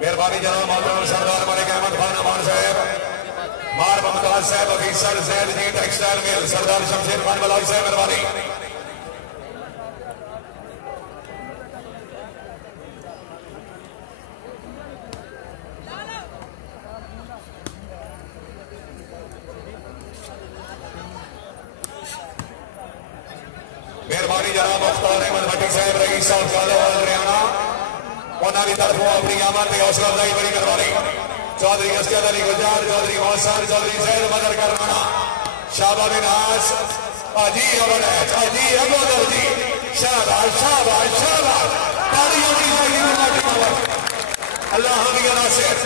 मेहरबानी जनाब मौलाना सरदार मलिक अहमद खान अमान साहब मार मुमताज साहब ऑफिसर जैद जी टेक्सटाइल मिल सरदार शमशेर खान बलाई साहब मेहरबानी। मेहरबानी जनाब मुख्तार अहमद भट्टी साहब रईस साहब कालावाल हरियाणा उन्होंने तरफों अपनी आमद की हौसला अफजाई बड़ी करवाई। चौधरी असद अली गुजर चौधरी मोहसन चौधरी जैद मदर करवाना शाबाश नाज अजी अमन अजी अमोदर जी शाबाश शाबाश शाबाश तालियों की अल्लाह हमिया नासिर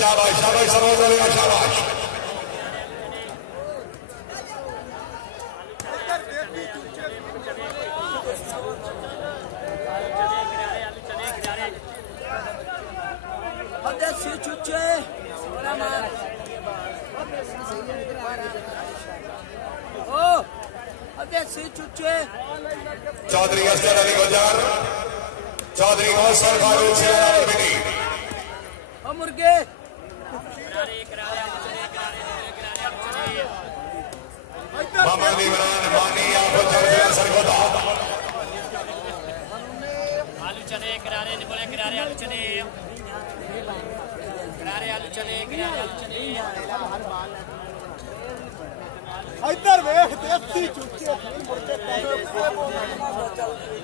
शाबाश शाबाश सरोदर शाबाश। चौधरी असद अली गुजर चौधरी मोहसन फारूक मुर्गे मोहम्मद इमरान मानी आलू चने करारे बोले करारे आलू चने करारे आलू चने करारे आलू चने इधर वेख देसी चुच्चे मुर्गे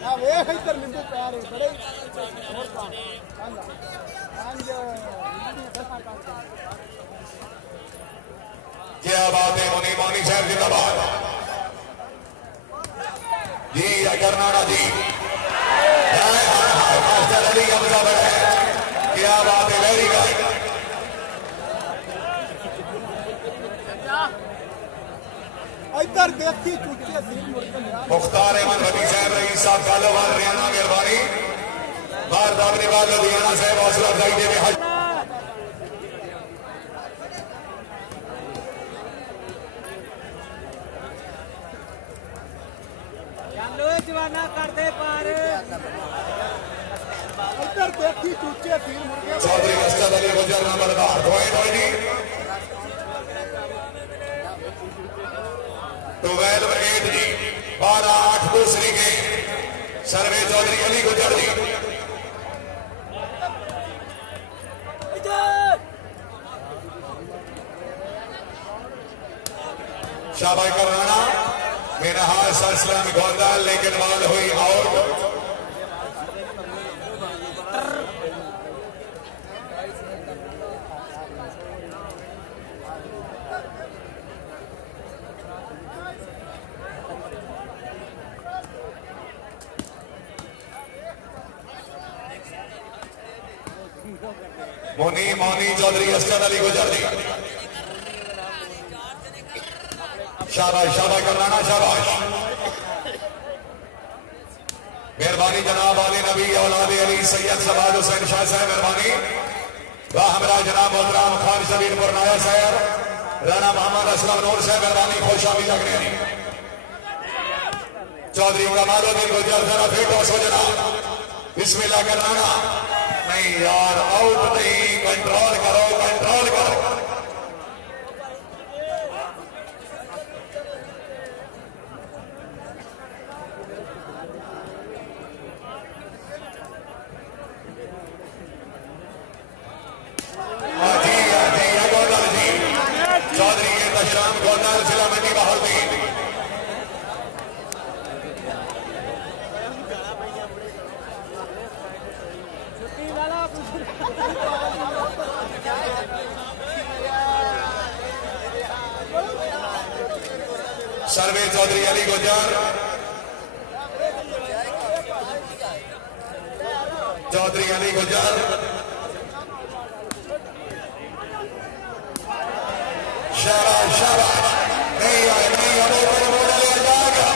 ना वेख इधर नींबू प्यार बड़े क्या बात है मुनी मोनी साहब जिंदाबाद जी करनाना जी मास्टर अली हमजा बड़ा क्या बात है वेरी गुड। इधर देसी चुच्चे मुख्तार अहमद भट्टी साहब रईस साहब कालावाल हरियाणा मेहरबानी बार दागने वाले लुधियाना साहब हौसला अफजाई दे जवाना कर दे पार इधर देसी चुच्चे मुर्गे चौधरी असद अली गुजर नंबरदार जी 12-8 जी 12-8 दूसरी के सर्वे चौधरी अली गुजर जी शाबाश कराना मेरा हाथ सलाम गोदा लेकिन बाल हुई आउट। मोनी मोनी चौधरी असद अली गुजर जी शाबाश शाबाश कराना शाबाश। मेहरबानी जनाब वाले नबी औलाद अली सैयद सबाद हुसैन शाह साहब मेहरबानी वाह हमारा जनाब मोहतरम खान शबीर बुरनाया साहब राणा मोहम्मद असलम नूर साहब मेहरबानी खुशामी लग रहे हैं। चौधरी कमालुद्दीन गुजर जरा फिट हो सो जनाब बिस्मिल्लाह कराना नहीं यार आउट नहीं कंट्रोल करो कंट्रोल करो। चौधरी तशाम गोदाल जिला मंडी बहाउद्दीन सर्वे चौधरी अली गुजर चौधरी अली गुजर शाबाश शाबाश नहीं आए नहीं मोड़ा लिया जाएगा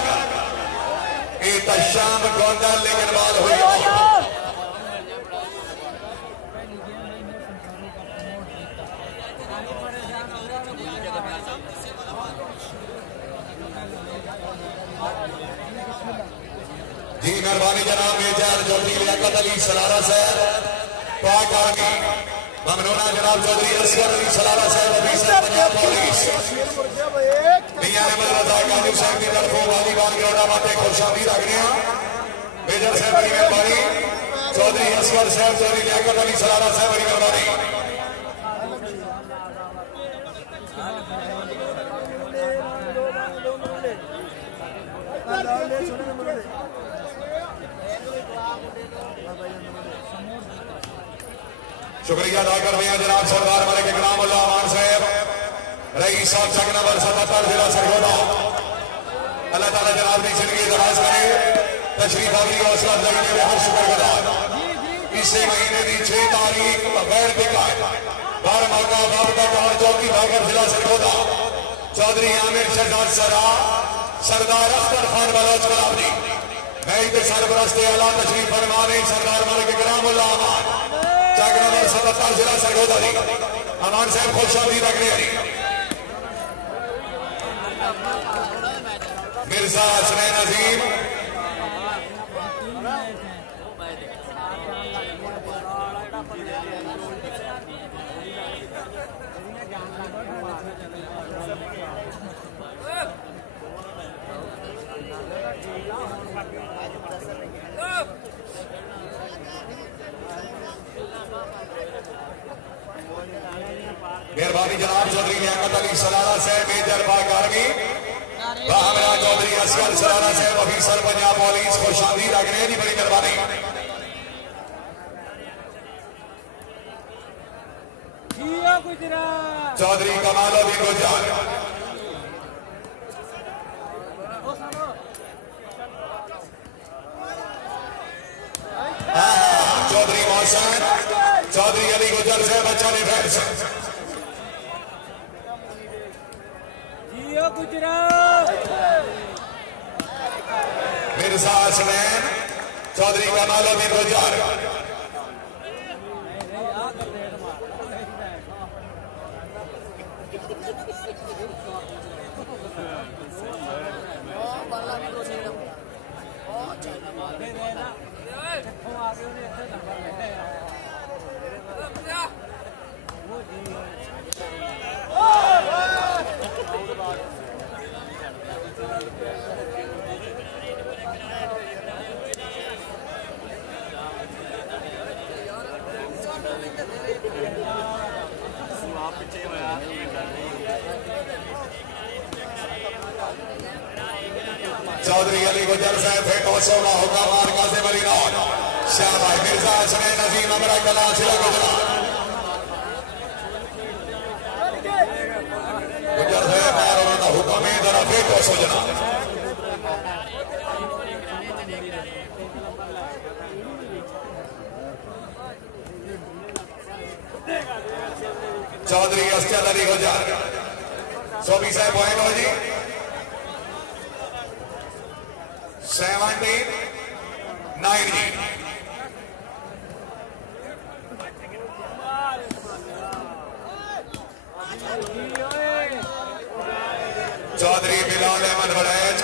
ये तशाम गोंदल लेकिन बाल हुई जी मेहरबानी जनाब मेजर ज्योति लियाकत अली सलारा साहब पाक आर्मी ममनूना जनाब चौधरी असगर अली सलाला साहब ऑफिसर पंजाब पुलिस मियां अहमद रजा काजू साहब की तरफों वालीबाल ग्राउंड माते खुशामदी रखने मेजर साहब की मेहरबानी चौधरी असगर साहब चौधरी लियाकत अली सलाला साहब की मेहरबानी शुक्रिया अदा कर रहे हैं जनाब सरदार मलिक इकराम उल्लाह अमान साहब रईस साहब चक नंबर 77 जिला सरगोदा अल्लाह ताला जनाब की जिंदगी दराज करे तशरीफ आवरी हौसला अफजाई में बहुत शुक्रगुजार इसी महीने की 6 तारीख बगैर टिकट बार मौका बाबका टावर चौकी भागर जिला सरगोदा चौधरी आमिर शहजाद सरा सरदार अख्तर खान बलोच गुलाबी मैं इनके सरबरस्ते आला तशरीफ फरमा रहे सरदार मलिक इकराम उल्लाह अमान चक नंबर 77 जिला सरगोदा जी अमान साहब खुशामदी रख रहे हैं मिर्जा हसनैन अजीम मेहरबानी जनाब चौधरी लियाकत अली सलाला साहब मेजर बागारवी बाहरा चौधरी असगर सलाला साहब ऑफिसर पंजाब पुलिस खुशामदी रख रहे हैं जी बड़ी मेहरबानी चौधरी कमालुद्दीन गुजर चौधरी मोहसन चौधरी अली गुजर साहब अच्छा डिफेंस मिर्जा हसनैन चौधरी कमालुद्दीन गुजर चौधरी अली गुजर साहब है 200 का होगा मार्का से बड़ी नौन शाह भाई मिर्जा हसनैन नजीम अमरा कला जिला गुजरात गुजर साहब और उनका हुक्म है जरा फिर 200 जना चौधरी असद अली गुजर सोबी साहब पॉइंट हो जी 79 चौधरी बिलाल अहमद वलैद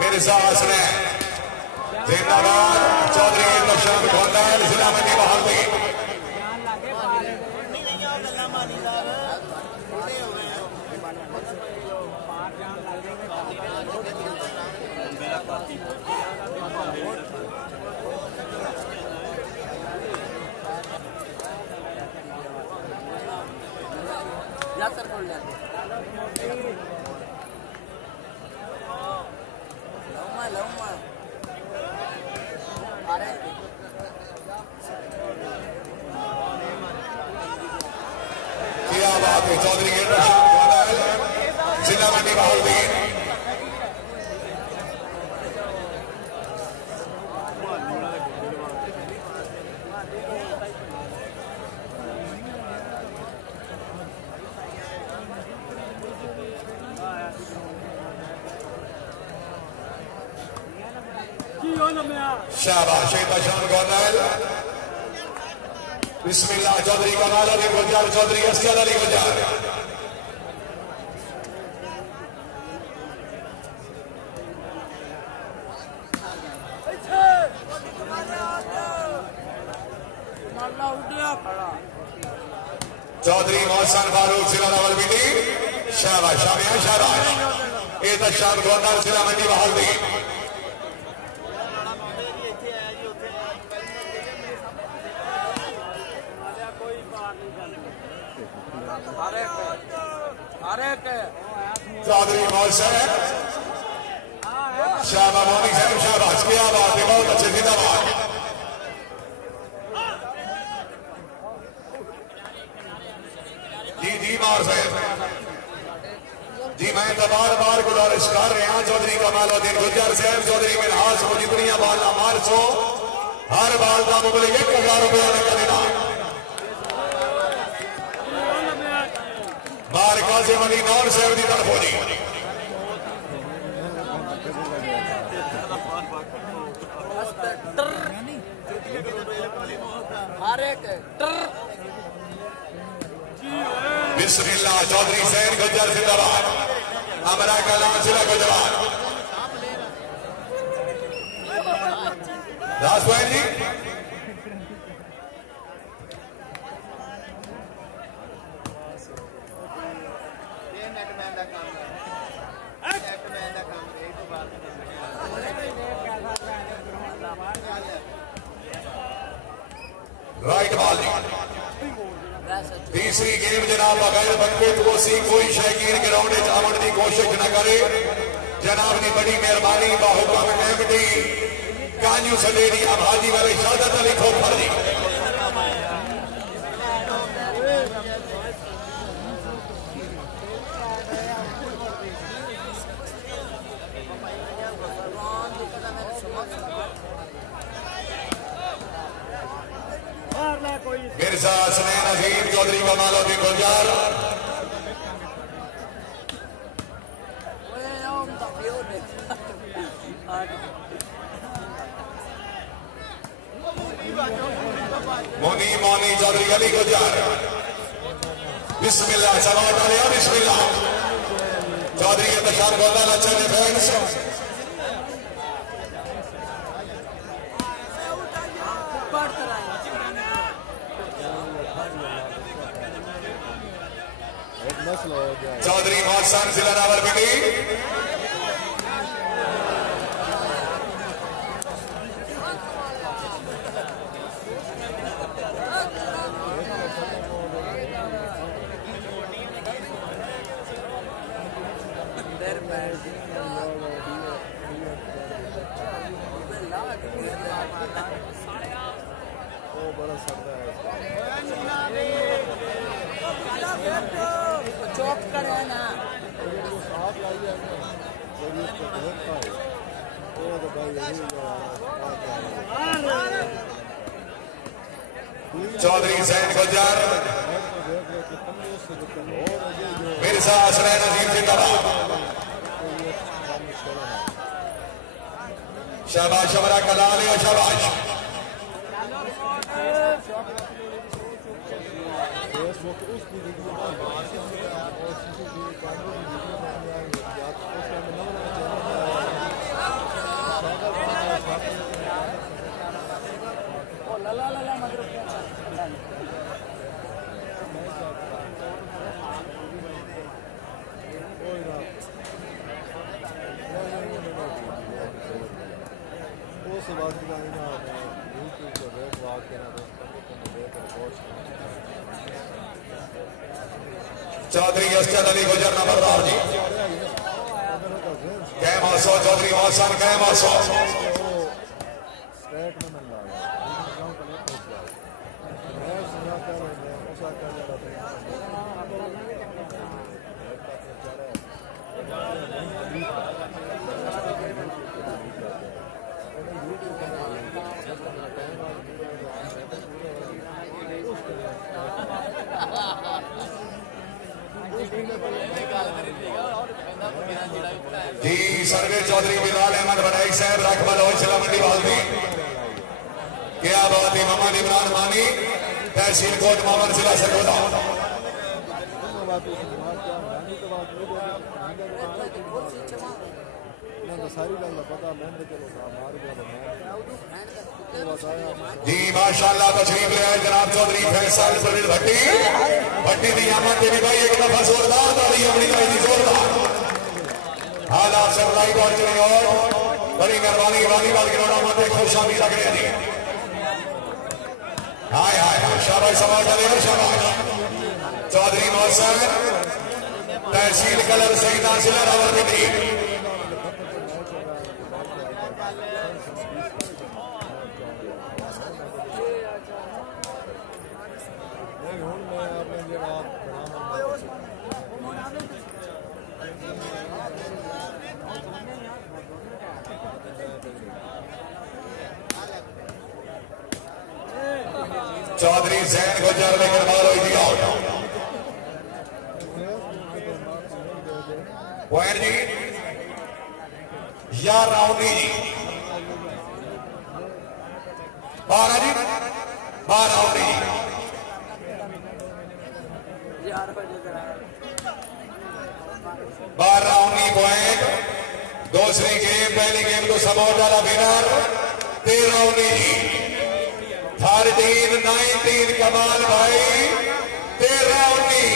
मिर्जा हसनैन जिंदाबाद चौधरी नौशाद गोंदाल जिला मंडी बहादुरी क्या बात है चौधरी जिला मंडी बहादुरी शाबाश शान गौनाल बिस्मिल्लाह चौधरी कमाल अली गुजर चौधरी असद अली गुजर चौधरी मोहसन फारूक जिला रावलपिंडी शाबाश शामिया शाबाश ये तो शान गौनाल जिला मंडी बहाल दी चौधरी मोहसन शाबाश मोनी साहब शाबाश क्या बात है बहुत अच्छे जिंदाबाद जी जी मार साहब जी मैं तो बार बार गुजारिश कर रहा चौधरी कमालुद्दीन गुज्जर साहब चौधरी मिनहास को जितनियां बाल मार सो हर बाल का मुबले 1000 रुपया देना बार काजिम अली नौर साहब की तरफ हो जी बिस्मिल्लाह चौधरी सैन गुज्जर जिंदाबाद हमारा कला जिला गुजरात राजवाइन जी राइट बॉल तीसरी गेम जनाब बगैर बंदे तो कोई शकीन ग्राउंड आवन की कोशिश न करे जनाब की बड़ी मेहरबानी बाहुकम एमडी कांजू सलेरी आबादी वाले शहादत अली खोखर जी मिर्जा हसनैन अजीम चौधरी कमालुद्दीन गुज्जर मोनी मोनी चौधरी अली गुज्जर बिस्मिल्लाह सलावत अलैहि बिस्मिल्लाह चौधरी इंतशार गोदाल अच्छा डिफेंस चौधरी मोहसन जिला रावलपिंडी चौक कर ना चौधरी सैन गुज्जर मिर्जा हसनैन अजीम जिंदाबाद शाबाश शबरा कलाल या शाबाश चौधरी असद अली गुजर नंबरदार जी कैम आसो चौधरी मोहसन कैम आसो जी सरवे चौधरी बिलाल अहमद बनाई साहब रखबल हो चला मंडी बाल्दी क्या बात है मोहम्मद इमरान मानी तहसील कोट मोहम्मद जिला सरगोदा जी माशाल्लाह तशरीफ ले आए जनाब चौधरी फैसल प्रवीण भट्टी भट्टी दी आमद भी भाई एक दफा जोरदार ताली अपनी चाहिए जोरदार हालात सब लाइव और चले और बड़ी मेहरबानी वालीबाल गिरोड़ा मत खुश आमी लग रहे जी हाय हाय शाबाश समाज डाले शाबाश चौधरी मौसम तहसील कलर सईदा जिला रावलपिंडी चौधरी जैन गुजर लेकर बाल हुई थी आउट पॉइंट जी या राउंडी जी 12 जी 12 राउंडी जी पॉइंट दूसरी गेम पहली गेम को सपोर्ट डाला विनर 13 राउंडी जी 13 19 कमाल भाई 13 19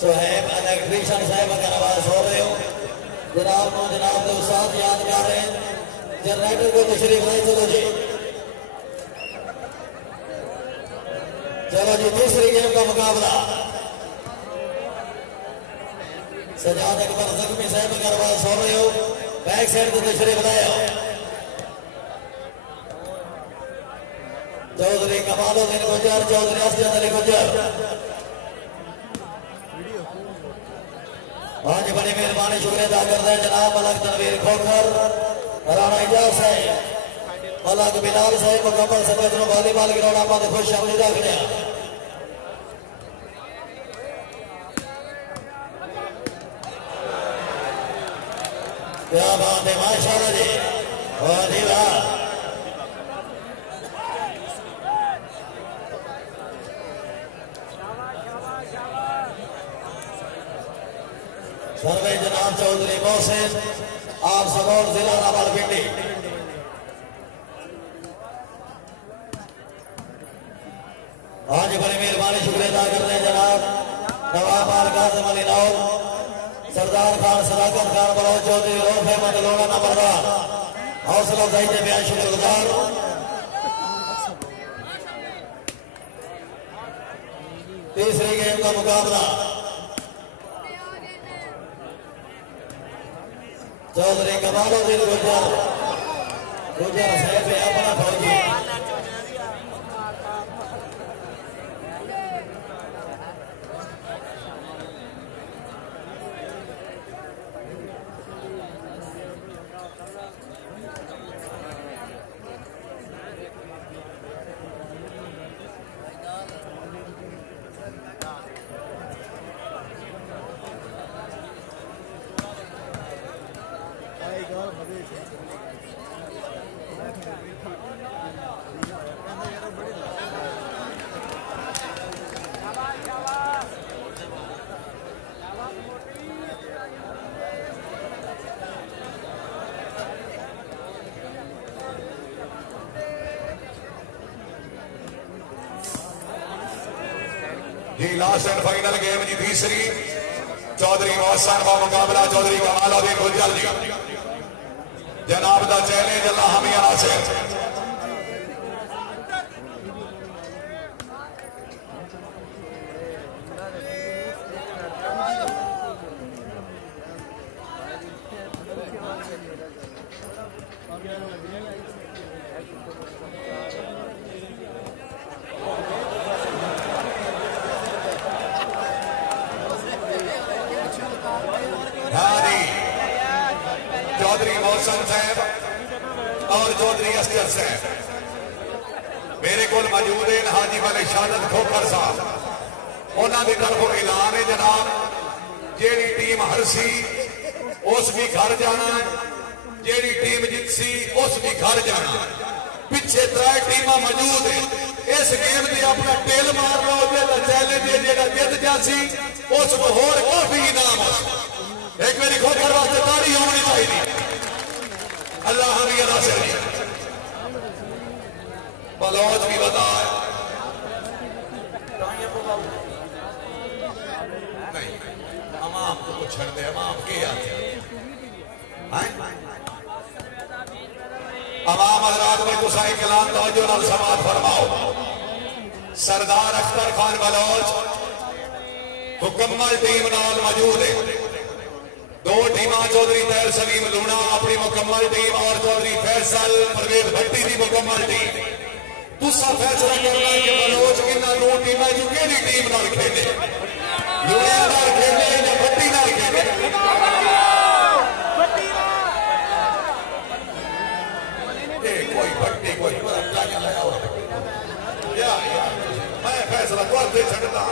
सुहैब इलेक्ट्रीशियन साहब अगर आवाज हो रहे हो जनाब के उस्ताद याद कर रहे हैं जनरेटर को तशरीफ लाए चलो जी दूसरी गेम का मुकाबला सजाद अकबर जख्मी साहब अगर आवाज हो रहे हो बैक साइड को तशरीफ लाए हो चौधरी कमालुद्दीन गुजर चौधरी असद अली गुजर आज बड़ी मेहरबानी शुक्रिया अदा करते हैं जनाब मलक तनवीर खोखर राणा इजाज साहब मलक बिलाल साहब मुकम्मल समेत वालीबाल गिरोड़ा मत खुश आमदीद आखिया क्या बात है माशाअल्लाह जी वाह जी वाह सर्वे जनाब चौधरी मोहसिन आप सबौर जिला रावलपिंडी आज बड़ी मेहरबानी शुक्रिया अदा करते हैं जनाब नवाब कासिम अली नौर सरदार खान सदाकत खान बलोच चौधरी रऊफ अहमद लोड़ा नंबरदार हौसला अफजाई के बेहद शुक्रगुजार तीसरी गेम का मुकाबला चौधरी कमालुद्दीन गुजर साहब अपना फौजी जी लास्ट एंड फाइनल गेम जी तीसरी चौधरी मोहसन का मुकाबला चौधरी कमालुद्दीन गुजर जी जनाब दा चैलेंज अल्लाह हमिया नासिर चौधरी मौसम साहब और चौधरी अस्कर साहब मेरे को मौजूद है। हाजी वाले शहादत खोखर साहब उन्होंने तरफों ऐलान है जनाब जेड़ी टीम हरसी उस भी घर जाना, जेड़ी टीम जितसी उस भी घर जाना। पिछे 3 टीमां मौजूद है। इस गेम से अपना टेल मार लो जो चैलेंज जेड़ा जित जासी उस होर काफी इनाम। एक मेरी खोखर वास्ते ताड़ी होनी चाहिए। अल्लाह हमी नासिर बलौज भी बताए नहीं अमाम को कुछ छड़ दे। अमाम के अमाम हजरात में तुसा कलाम तवज्जो नाल समाअत फरमाओ। सरदार अख्तर खान बलौज मुकम्मल टीम नाल मौजूद है। 2 टीमां चौधरी तैर सलीम लूणा अपनी मुकम्मल टीम और चौधरी फैसल परवेज भट्टी की मुकम्मल टीम। तुसा फैसला करना है कि बलोच इन्हां 2 टीमां जो केड़ी टीम नाल खेले, लूणा नाल खेले या भट्टी नाल खेले। कोई भट्टी कोई टाइम लगाओ यार मैं फैसला करते छड़ता।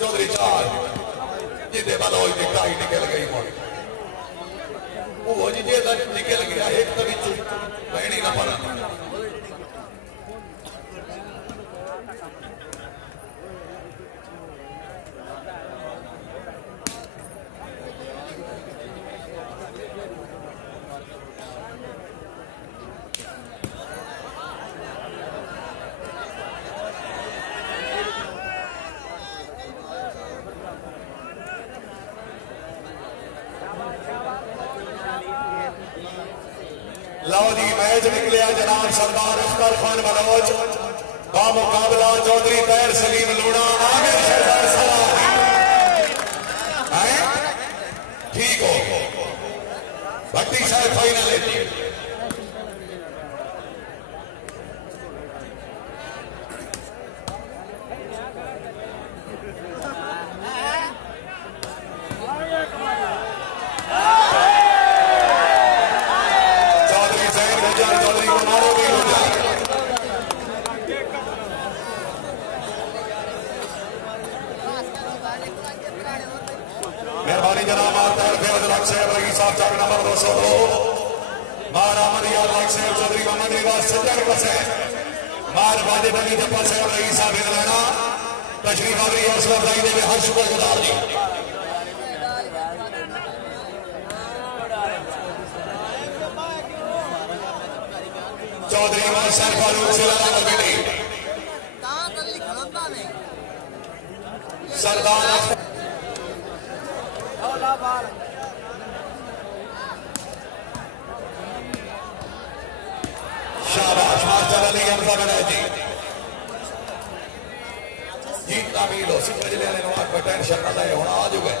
चौधरी 4 जिदे बलोच की टाई निकल गई वो जी निकल गया एक तो बहनी ना पड़ा। लो जी मैच निकलिया जनाब सरदार अख्तर खान बलोच का मुकाबला चौधरी तैर सलीम लूणा आमिर शहजाद सलाह। ठीक हो भट्टी साहब फाइनल लेती मेहरबानी जनाब साहब रही साहब चाक नंबर 202 मार अमरिया साहब चौधरी मोहम्मद रिवाज सज्जन पसंद मार वाजिब अली जब्बार साहब रही साहब इजलाना तशरीफ आवरी हौसला अफजाई दे हर शुक्रगुजार जी। चौधरी मोहसिन फारूक सिलाना बेटी सरदार शाबाश मास्टर अली हमजा बनर्जी जीतना मील हो सिर्फ बजले वाले नवाज पर टेंशन ना ले होना आ चुके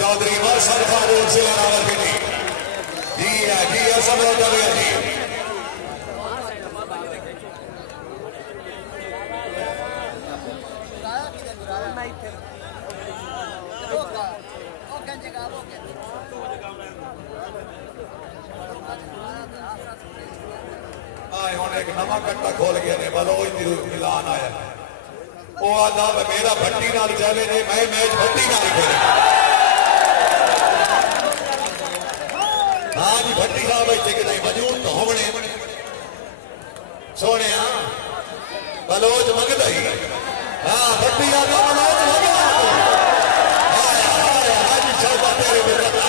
चौधरी मोहसिन फारूक सिलाना बेटी जी है सब लोग जी। एक नवा कट्टा खोल गया ने बलोच मिलान आया वो आदा मेरा भट्टी नाल चले ने मैं मैच भट्टी नाल खेले। हाँ जी भट्टी साहब बैठे कि नहीं मौजूद तो होने सोने बलोच मंगता ही हाँ भट्टी आदा बलोच मंगता हाजी शौका तेरे बिरला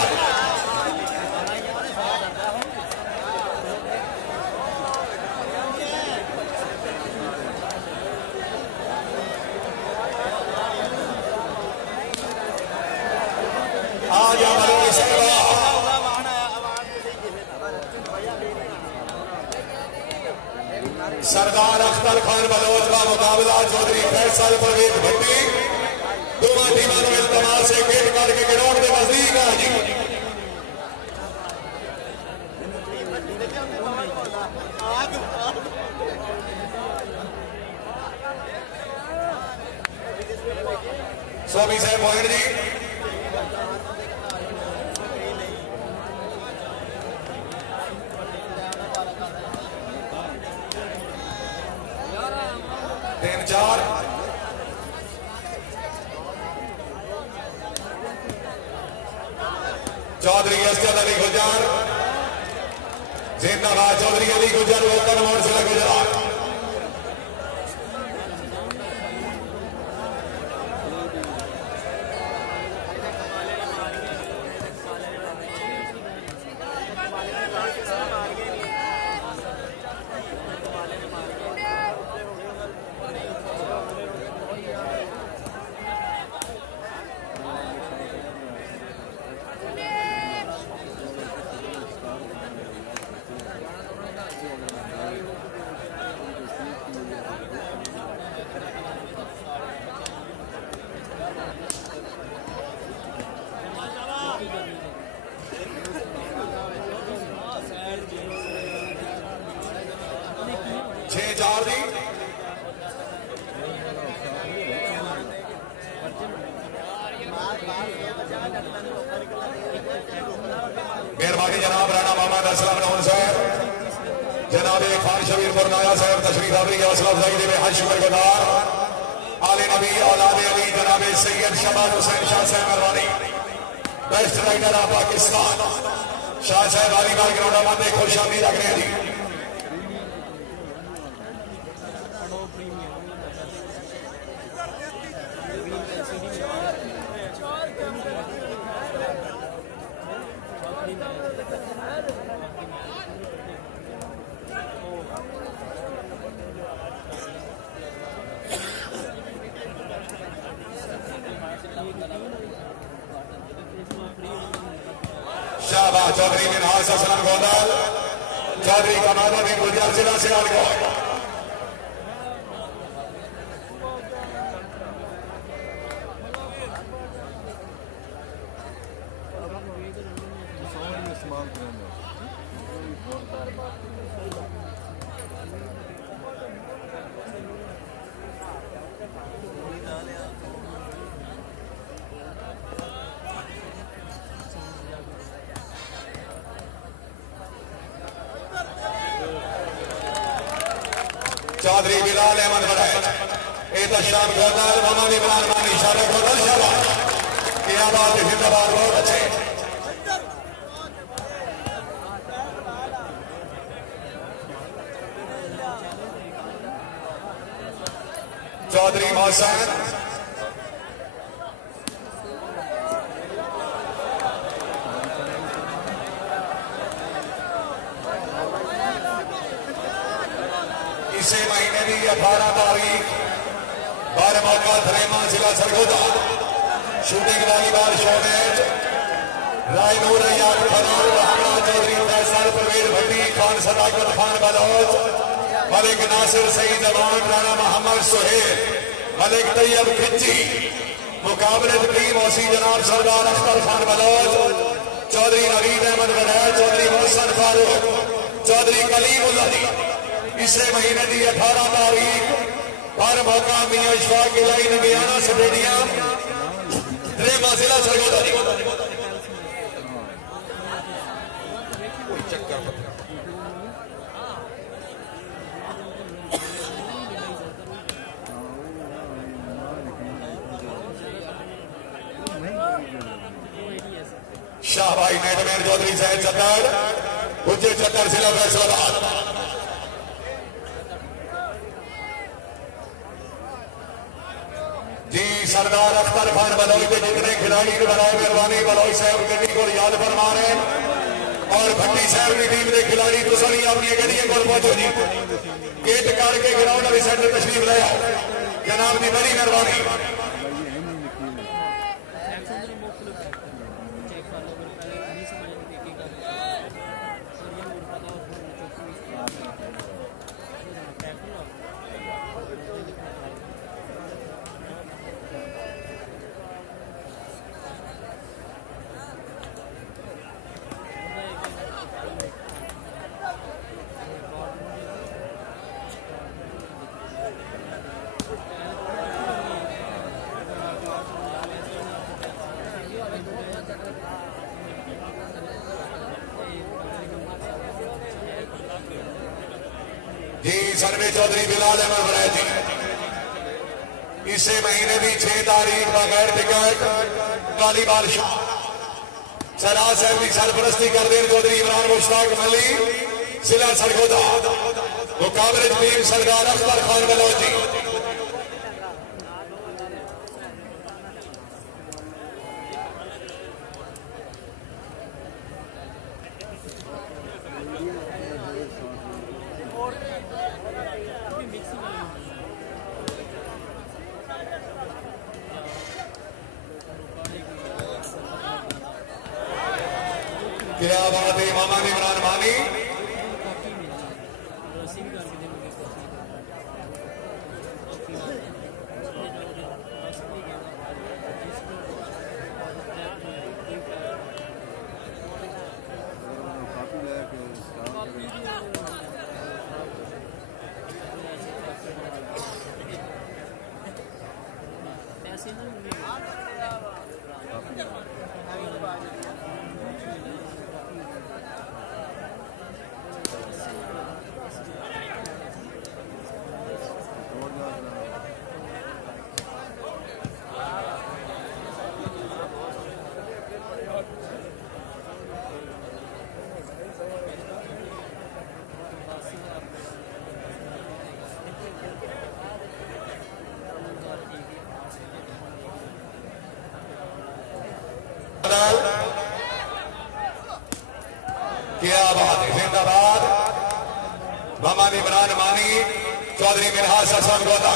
सरदार अख्तर खान बलोच का मुकाबला चौधरी फैसल परवेज भट्टी। दोनों टीमों को इल्तमास से गेट करके ग्राउंड के नजदीक आ जी। स्वामी साहब मोहन जी तीन चार चौधरी असद अली गुजर जिंदाबाद। चौधरी अली गुजर लोकल मोड़ से गुजरात। मेहरबानी जनाब राणा मोहम्मद असलम नौन साहब जनाब खान शबीर फरनाया साहब तशरीफ आवरी के हौसला अफजाई देवे हज शुक्रगुजार आले नबी औलाद अली जनाब सैयद शबाज हुसैन शाह साहब मेहरबानी best rider of Pakistan Shah साहब वालीबाल ग्राउंड में खुश आमदीद रख रहे हैं जी। शाहबाज चौधरी मिनहास असलम गोदल चौधरी कमालुद्दीन गुजर जिला सियालकोट। चौधरी बिलाल अहमद बड़ाई शाम गोदल मोहम्मद इमरान मानी शाह गोदल शाबाश क्या बात है जिंदाबाद बहुत अच्छे। चौधरी मोहसन इसी महीने की 18 तारीख बारमौका थरेमा जिला Sargodha shooting volleyball show match रायनूर चौधरी फैसल परवेज भट्टी खान सदाकत खान बलोच मलिक नासिर सईद अमान राणा मोहम्मद सुहेल मलिक तैयब खिच्ची मुकाबले टीम ओसी जनाब सरदार अख्तर खान बलोच चौधरी नवीद अहमद बड़ैच चौधरी मोहसन फारूक चौधरी कलीमुल्लाह जी। इसे महीने की 18 तारीख हर मौका मियां इशफाक इलाही नबियाना स्टेडियम रेमा जिला सरगोदा जी। शाहबाई नेटमैन चौधरी साहब चद्दर गुज्जर चद्दर जिला फैसलाबाद। जी सरदार अख्तर खान बलोच के जितने खिलाड़ी बनाए मेहरबानी बलोच साहब गड्डी को याद फरमा रहे और भट्टी साहब की टीम के खिलाड़ी तुम अपनी गड्डियों को पहुंचो जी गेट करके ग्राउंड वाली साइड तशरीफ ले आओ जनाब की बड़ी मेहरबानी। जी सर्वे चौधरी बिलाल अहमद वरैती इसे महीने की 6 तारीख बगैर टिकट काली बादशाह सरा साहब की सरपरस्ती करते चौधरी इमरान मुश्ताक मली जिला सरगोदा मुकाबले टीम सरदार अख्तर खान बलोची क्या बात है मामा इमरान मानी क्या बात है जिंदाबाद मामा इमरान मानी चौधरी मिनहाज हसन गोदा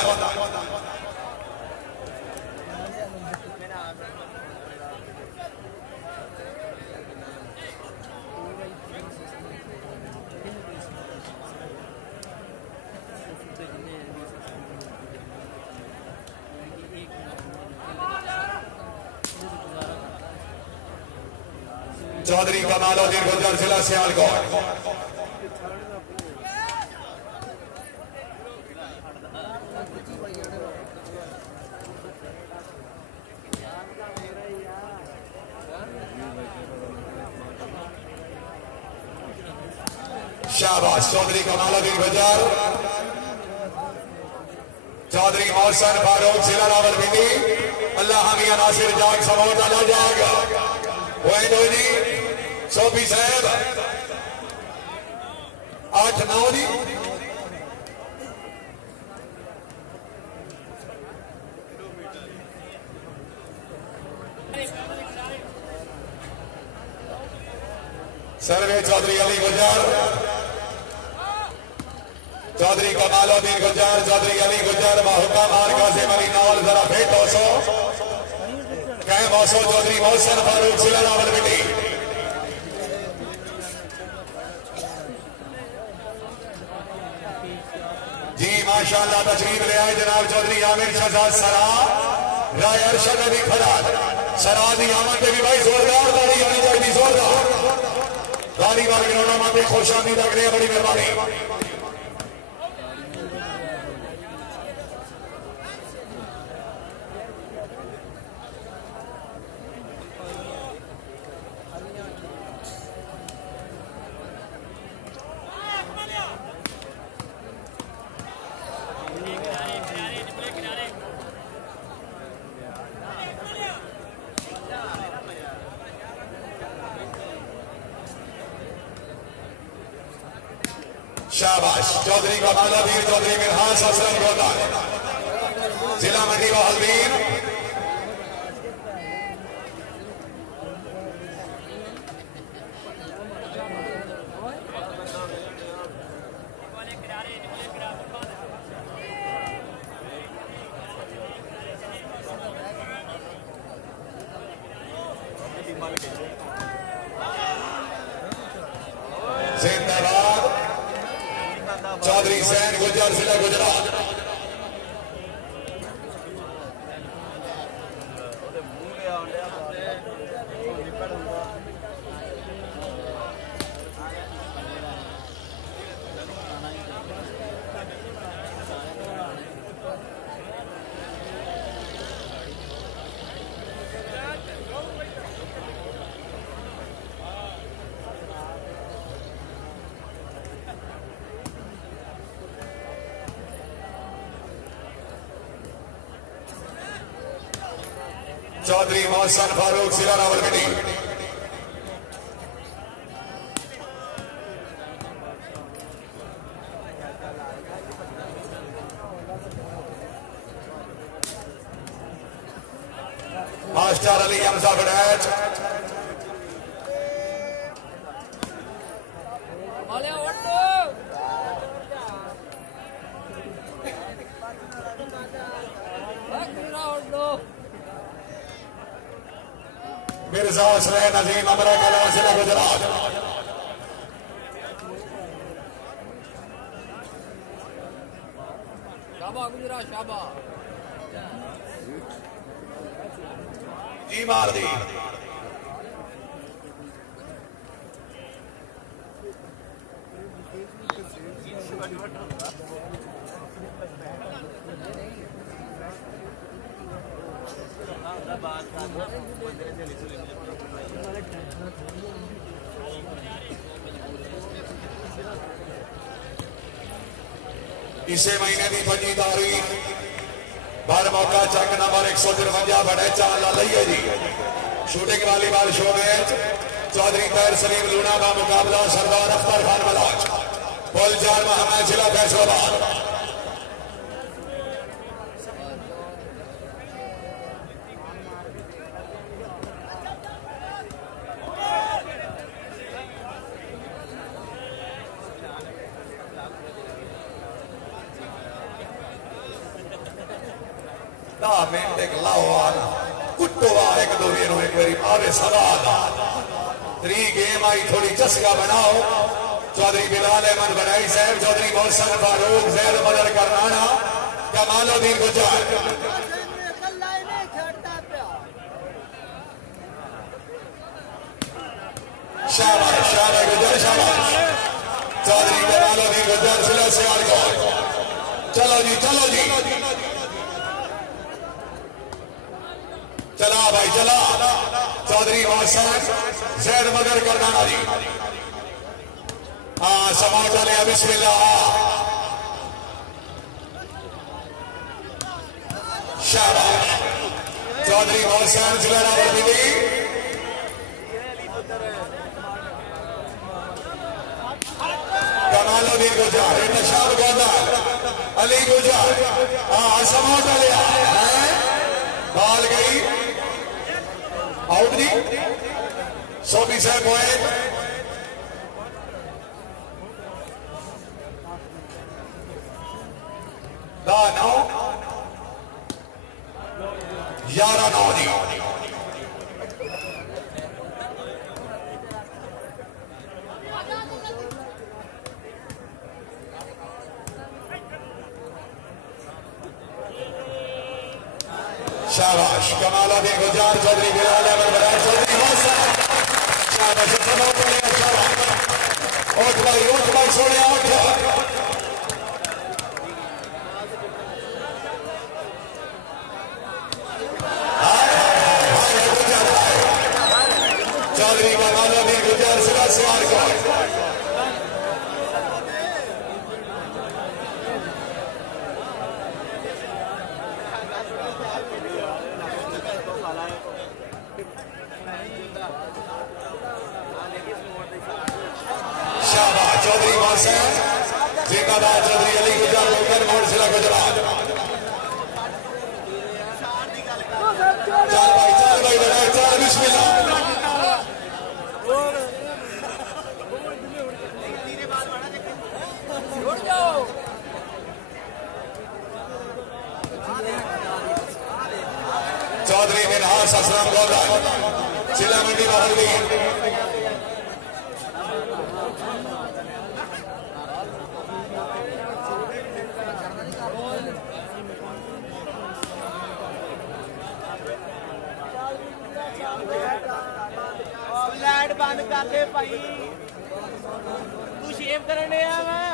चौधरी कमालुद्दीन गुजर जिला सियालकोट शाबाश चौधरी कमालुद्दीन गुजर चौधरी मोहसन फारूक जिला रावलपिंडी अल्लाह मियां नासिर जाग समोट अला जाग जी सोफी साहब 8-9 जी सर्वे चौधरी अली गुजर चौधरी कमालुद्दीन गुजर चौधरी अली गुजर बाहुका मार्का से मरी नावल जरा फेट 200 कह मौसो चौधरी मोहसन फारूक जिला रावलपिंडी जी माशाअल्लाह तशरीफ ले आए जनाब चौधरी आमिर शहजाद सरा राय अरशद अभी खड़ा सरा की आमद भी भाई जोरदार ताड़ी आनी चाहिए जोरदार गाड़ी वाले ग्राउंड माते खुशामी लग रही है बड़ी मेहरबानी शाबाश चौधरी कमालुद्दीन चौधरी मिनहाज हसन गोदा जिला मंडी बहादुर जिंदाबाद चौधरी सैन गुजर जिला गुजरात चौधरी मोहसन फारूक जिला रावलपिंडी। मास्टर अली हमजा बड़ैच मिर्जा हुसैन अजीम अमरा कला जिला गुजरात। शाबा गुजरात शाबा जी मार दी। इसे महीने की 25 तारीख बार मौका चक नंबर 153 बड़े चाल लइए जी। Shooting volleyball show match Chaudhry तैर सलीम लूना का मुकाबला सरदार अख्तर खान मलाज पुलजार मोहम्मद जिला फैसलाबाद। एक लाहौर कुट्टोवा एक दूसरे एक बारी आवे सवाल त्री गेम आई थोड़ी चस्का बनाओ। चौधरी बिलाल अहमद बनाई साहब चौधरी मोहसन फारूक जैद मदर करनाना कमालुद्दीन गुजर शाबाश शाबाश गुजर शाबाश चौधरी कमालुद्दीन गुजर जिला सियालकोट। चलो जी चला भाई चला। चौधरी मोहसन जैद मदर करनाना जी हाँ समाज लिया बिस्मिल्लाह। शाबाश चौधरी मोहसन जिला रावलपिंडी। कमालुद्दीन गुजर नशाब गोंदल अली गुजर हाँ समाज लिया बाल गई आउट दी 120 पॉइंट। दा 9 11-9 दी। शाबाश कमालुद्दीन गुजर चौधरी बिलाल अहमद बनाई चौधरी मोहसन शाबाश उठ भाई सोने उठ। चौधरी कमालुद्दीन गुजर जिला सियालकोट। चौधरी मोहसन जिंदाबाद चौधरी अली गुजर लोकल मोड़ जिला गुजरात। चल भाई बनाए चल बिस्मिल्लाह। चौधरी मिनहास असलम गोदान जिला मंडी बहादुरी। लाइट बंद कर दे भाई तू शेव करने आ मैं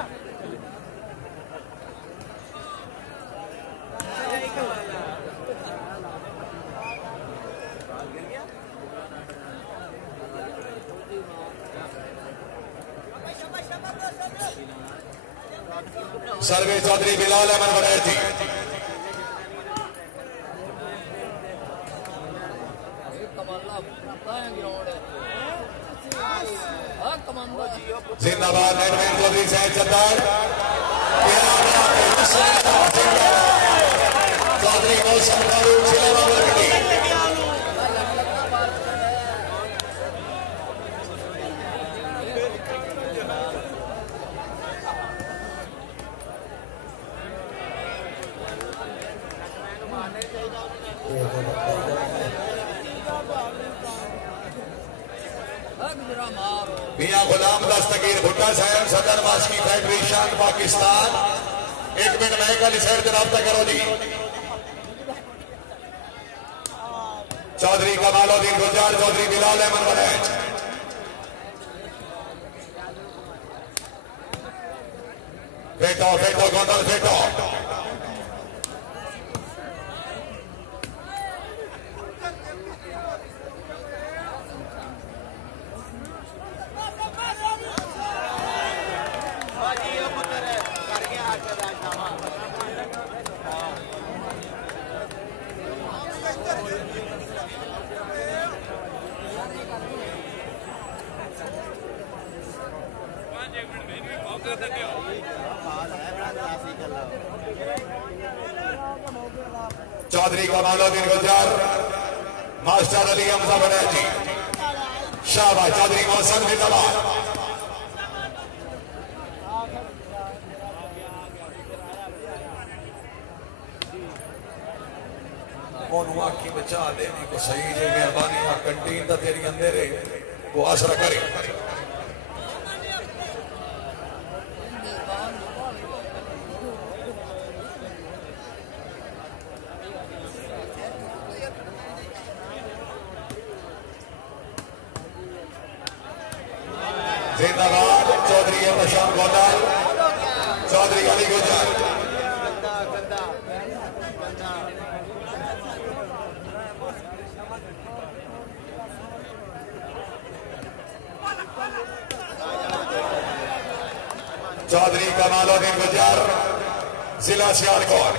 सर्वे चौधरी बिलाल अहमद बनाई थी। जिंदाबाद एडवेंट चौधरी साहब चद्दर चौधरी मौसम फारूक जिला बाबरकटी मियां गुलाम दस्तगीर भुट्टा साहब सदर मास्की फेडरेशन पाकिस्तान 1 मिनट में कल शहर से रब्ता करो जी चौधरी कमालुद्दीन गुजर चौधरी बिलाल अहमद वलैज फेटो फेटो गोंदल फेटो चौधरी कमालुद्दीन गुजर मास्टर अली हमजा बनर्जी शाबाश चौधरी मौसम जिंदाबाद आखी बचा देने को सही जे मेहरबानी कंटीन का तेरी अंधेरे को आसरा करे जिंदाबाद चौधरी प्रशांत गोंदल चौधरी अली गुजर चौधरी कमालुद्दीन गुजर जिला सियालकोट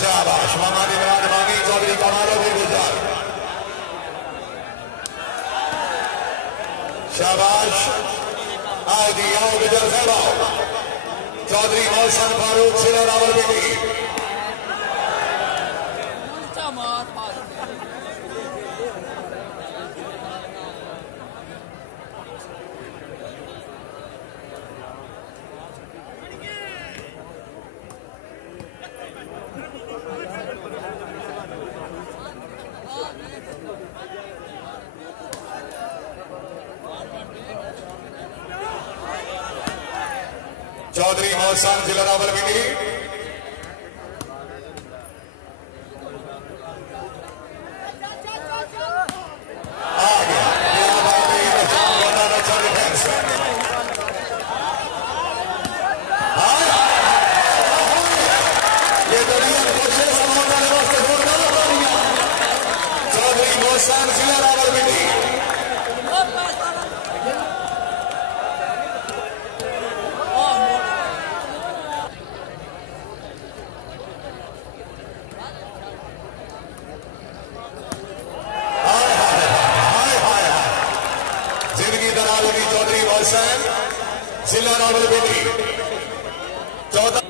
शाबाश मोहम्मद इमरान मानी चौधरी कमालुद्दीन गुजर शाबाश आदि आओ गुजर साहब चौधरी मौसम फारूक जिला रावलपिंडी चौधरी मौसम जिला रावलपिंडी आ गया ये दुनिया चौधरी मौसम जिला रावलपिंडी जिला रावलपिंडी 14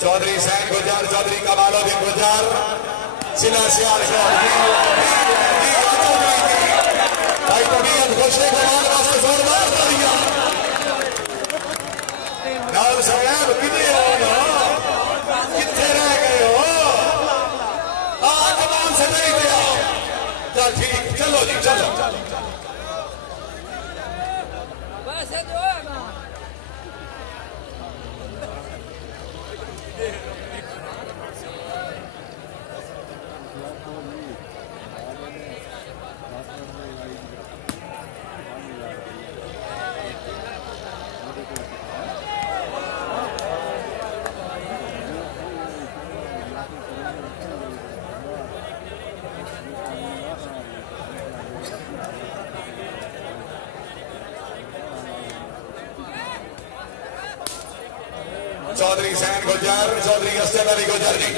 चौधरी सैन गुजर चौधरी कमालुद्दीन गुजर जिला सियालकोट भाई तबीयत खुशे को जोरदार तालियां लाल साहब कितने हो ना कितने रह गए हो कमान से नहीं दिया चल ठीक चलो जी चलो चौधरी सैन गुजर चौधरी असद अली गुजर जी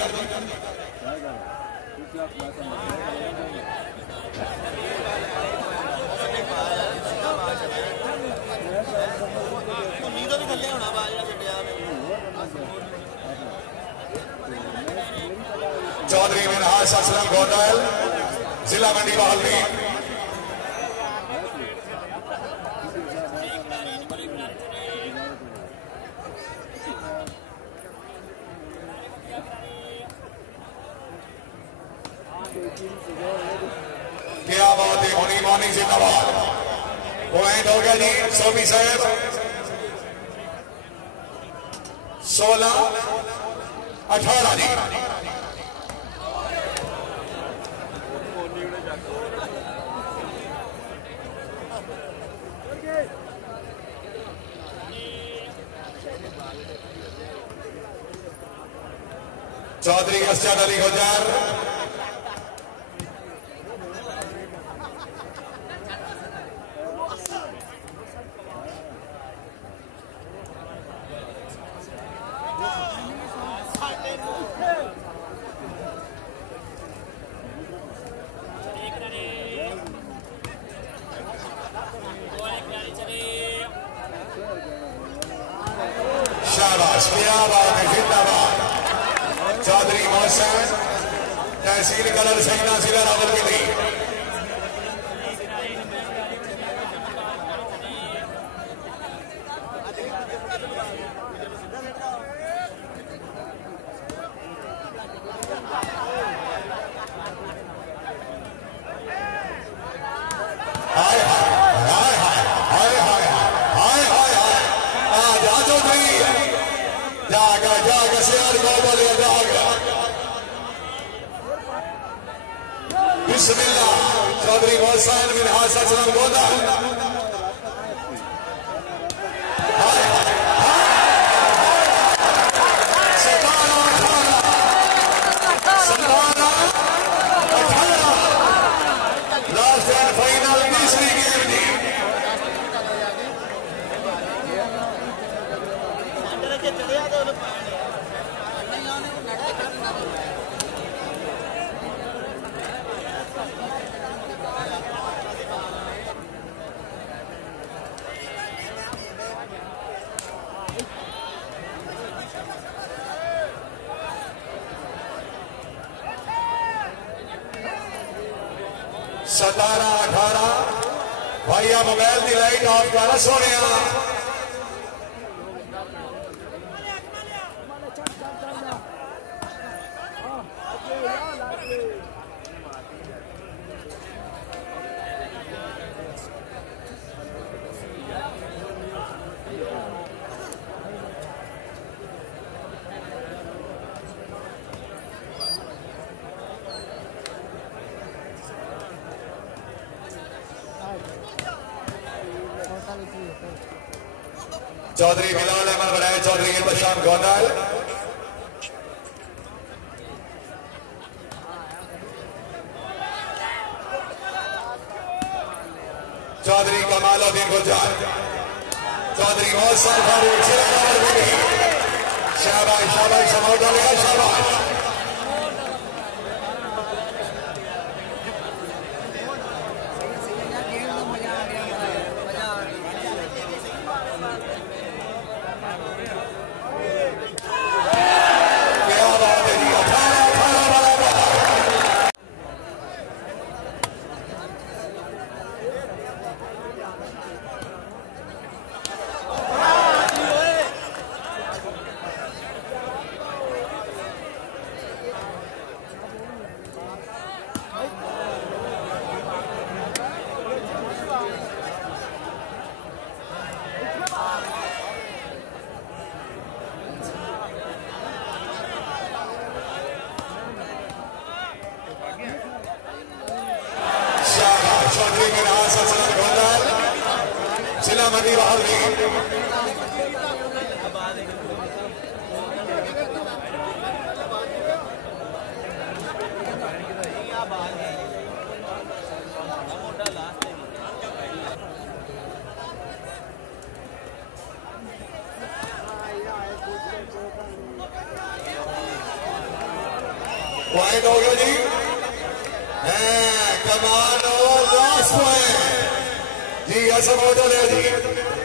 चौधरी मिनहाज असलम गोदल जिला मंडी बहाली क्या बात है होनी मानी जिंदाबाद पॉइंट हो गया जी सोमी साहब 16-18 जी चौधरी असद अली गुजर शाबाश क्या बात है जिंदाबाद चौधरी मोहसन तहसील कलर सहीना जिला रावलपिंडी हाय हाय हाय हाय हाय हाय हाय हाय जा चौधरी जागा जागा शेर को बोले जागा बिस्मिल्लाह चौधरी मोहसन मिनहाज असलम गोदल हाय लास्ट एंड फाइनल तीसरी गेम जी सतारा 18 भाइया मोबाइल की लाइट ऑफ कर सोने चौधरी बिलाल अहमद बनाए चौधरी बशाम गोदल चौधरी कमालुद्दीन गुजर चौधरी मोहसन फारूक शाबाश शाबाश शाबाश चौधरी मेरा सचना गोदार जिला मंडी बहाली पॉइंट हो गया जी। कमाल और लास्ट पॉइंट जी। ऐसा मॉडल है जी।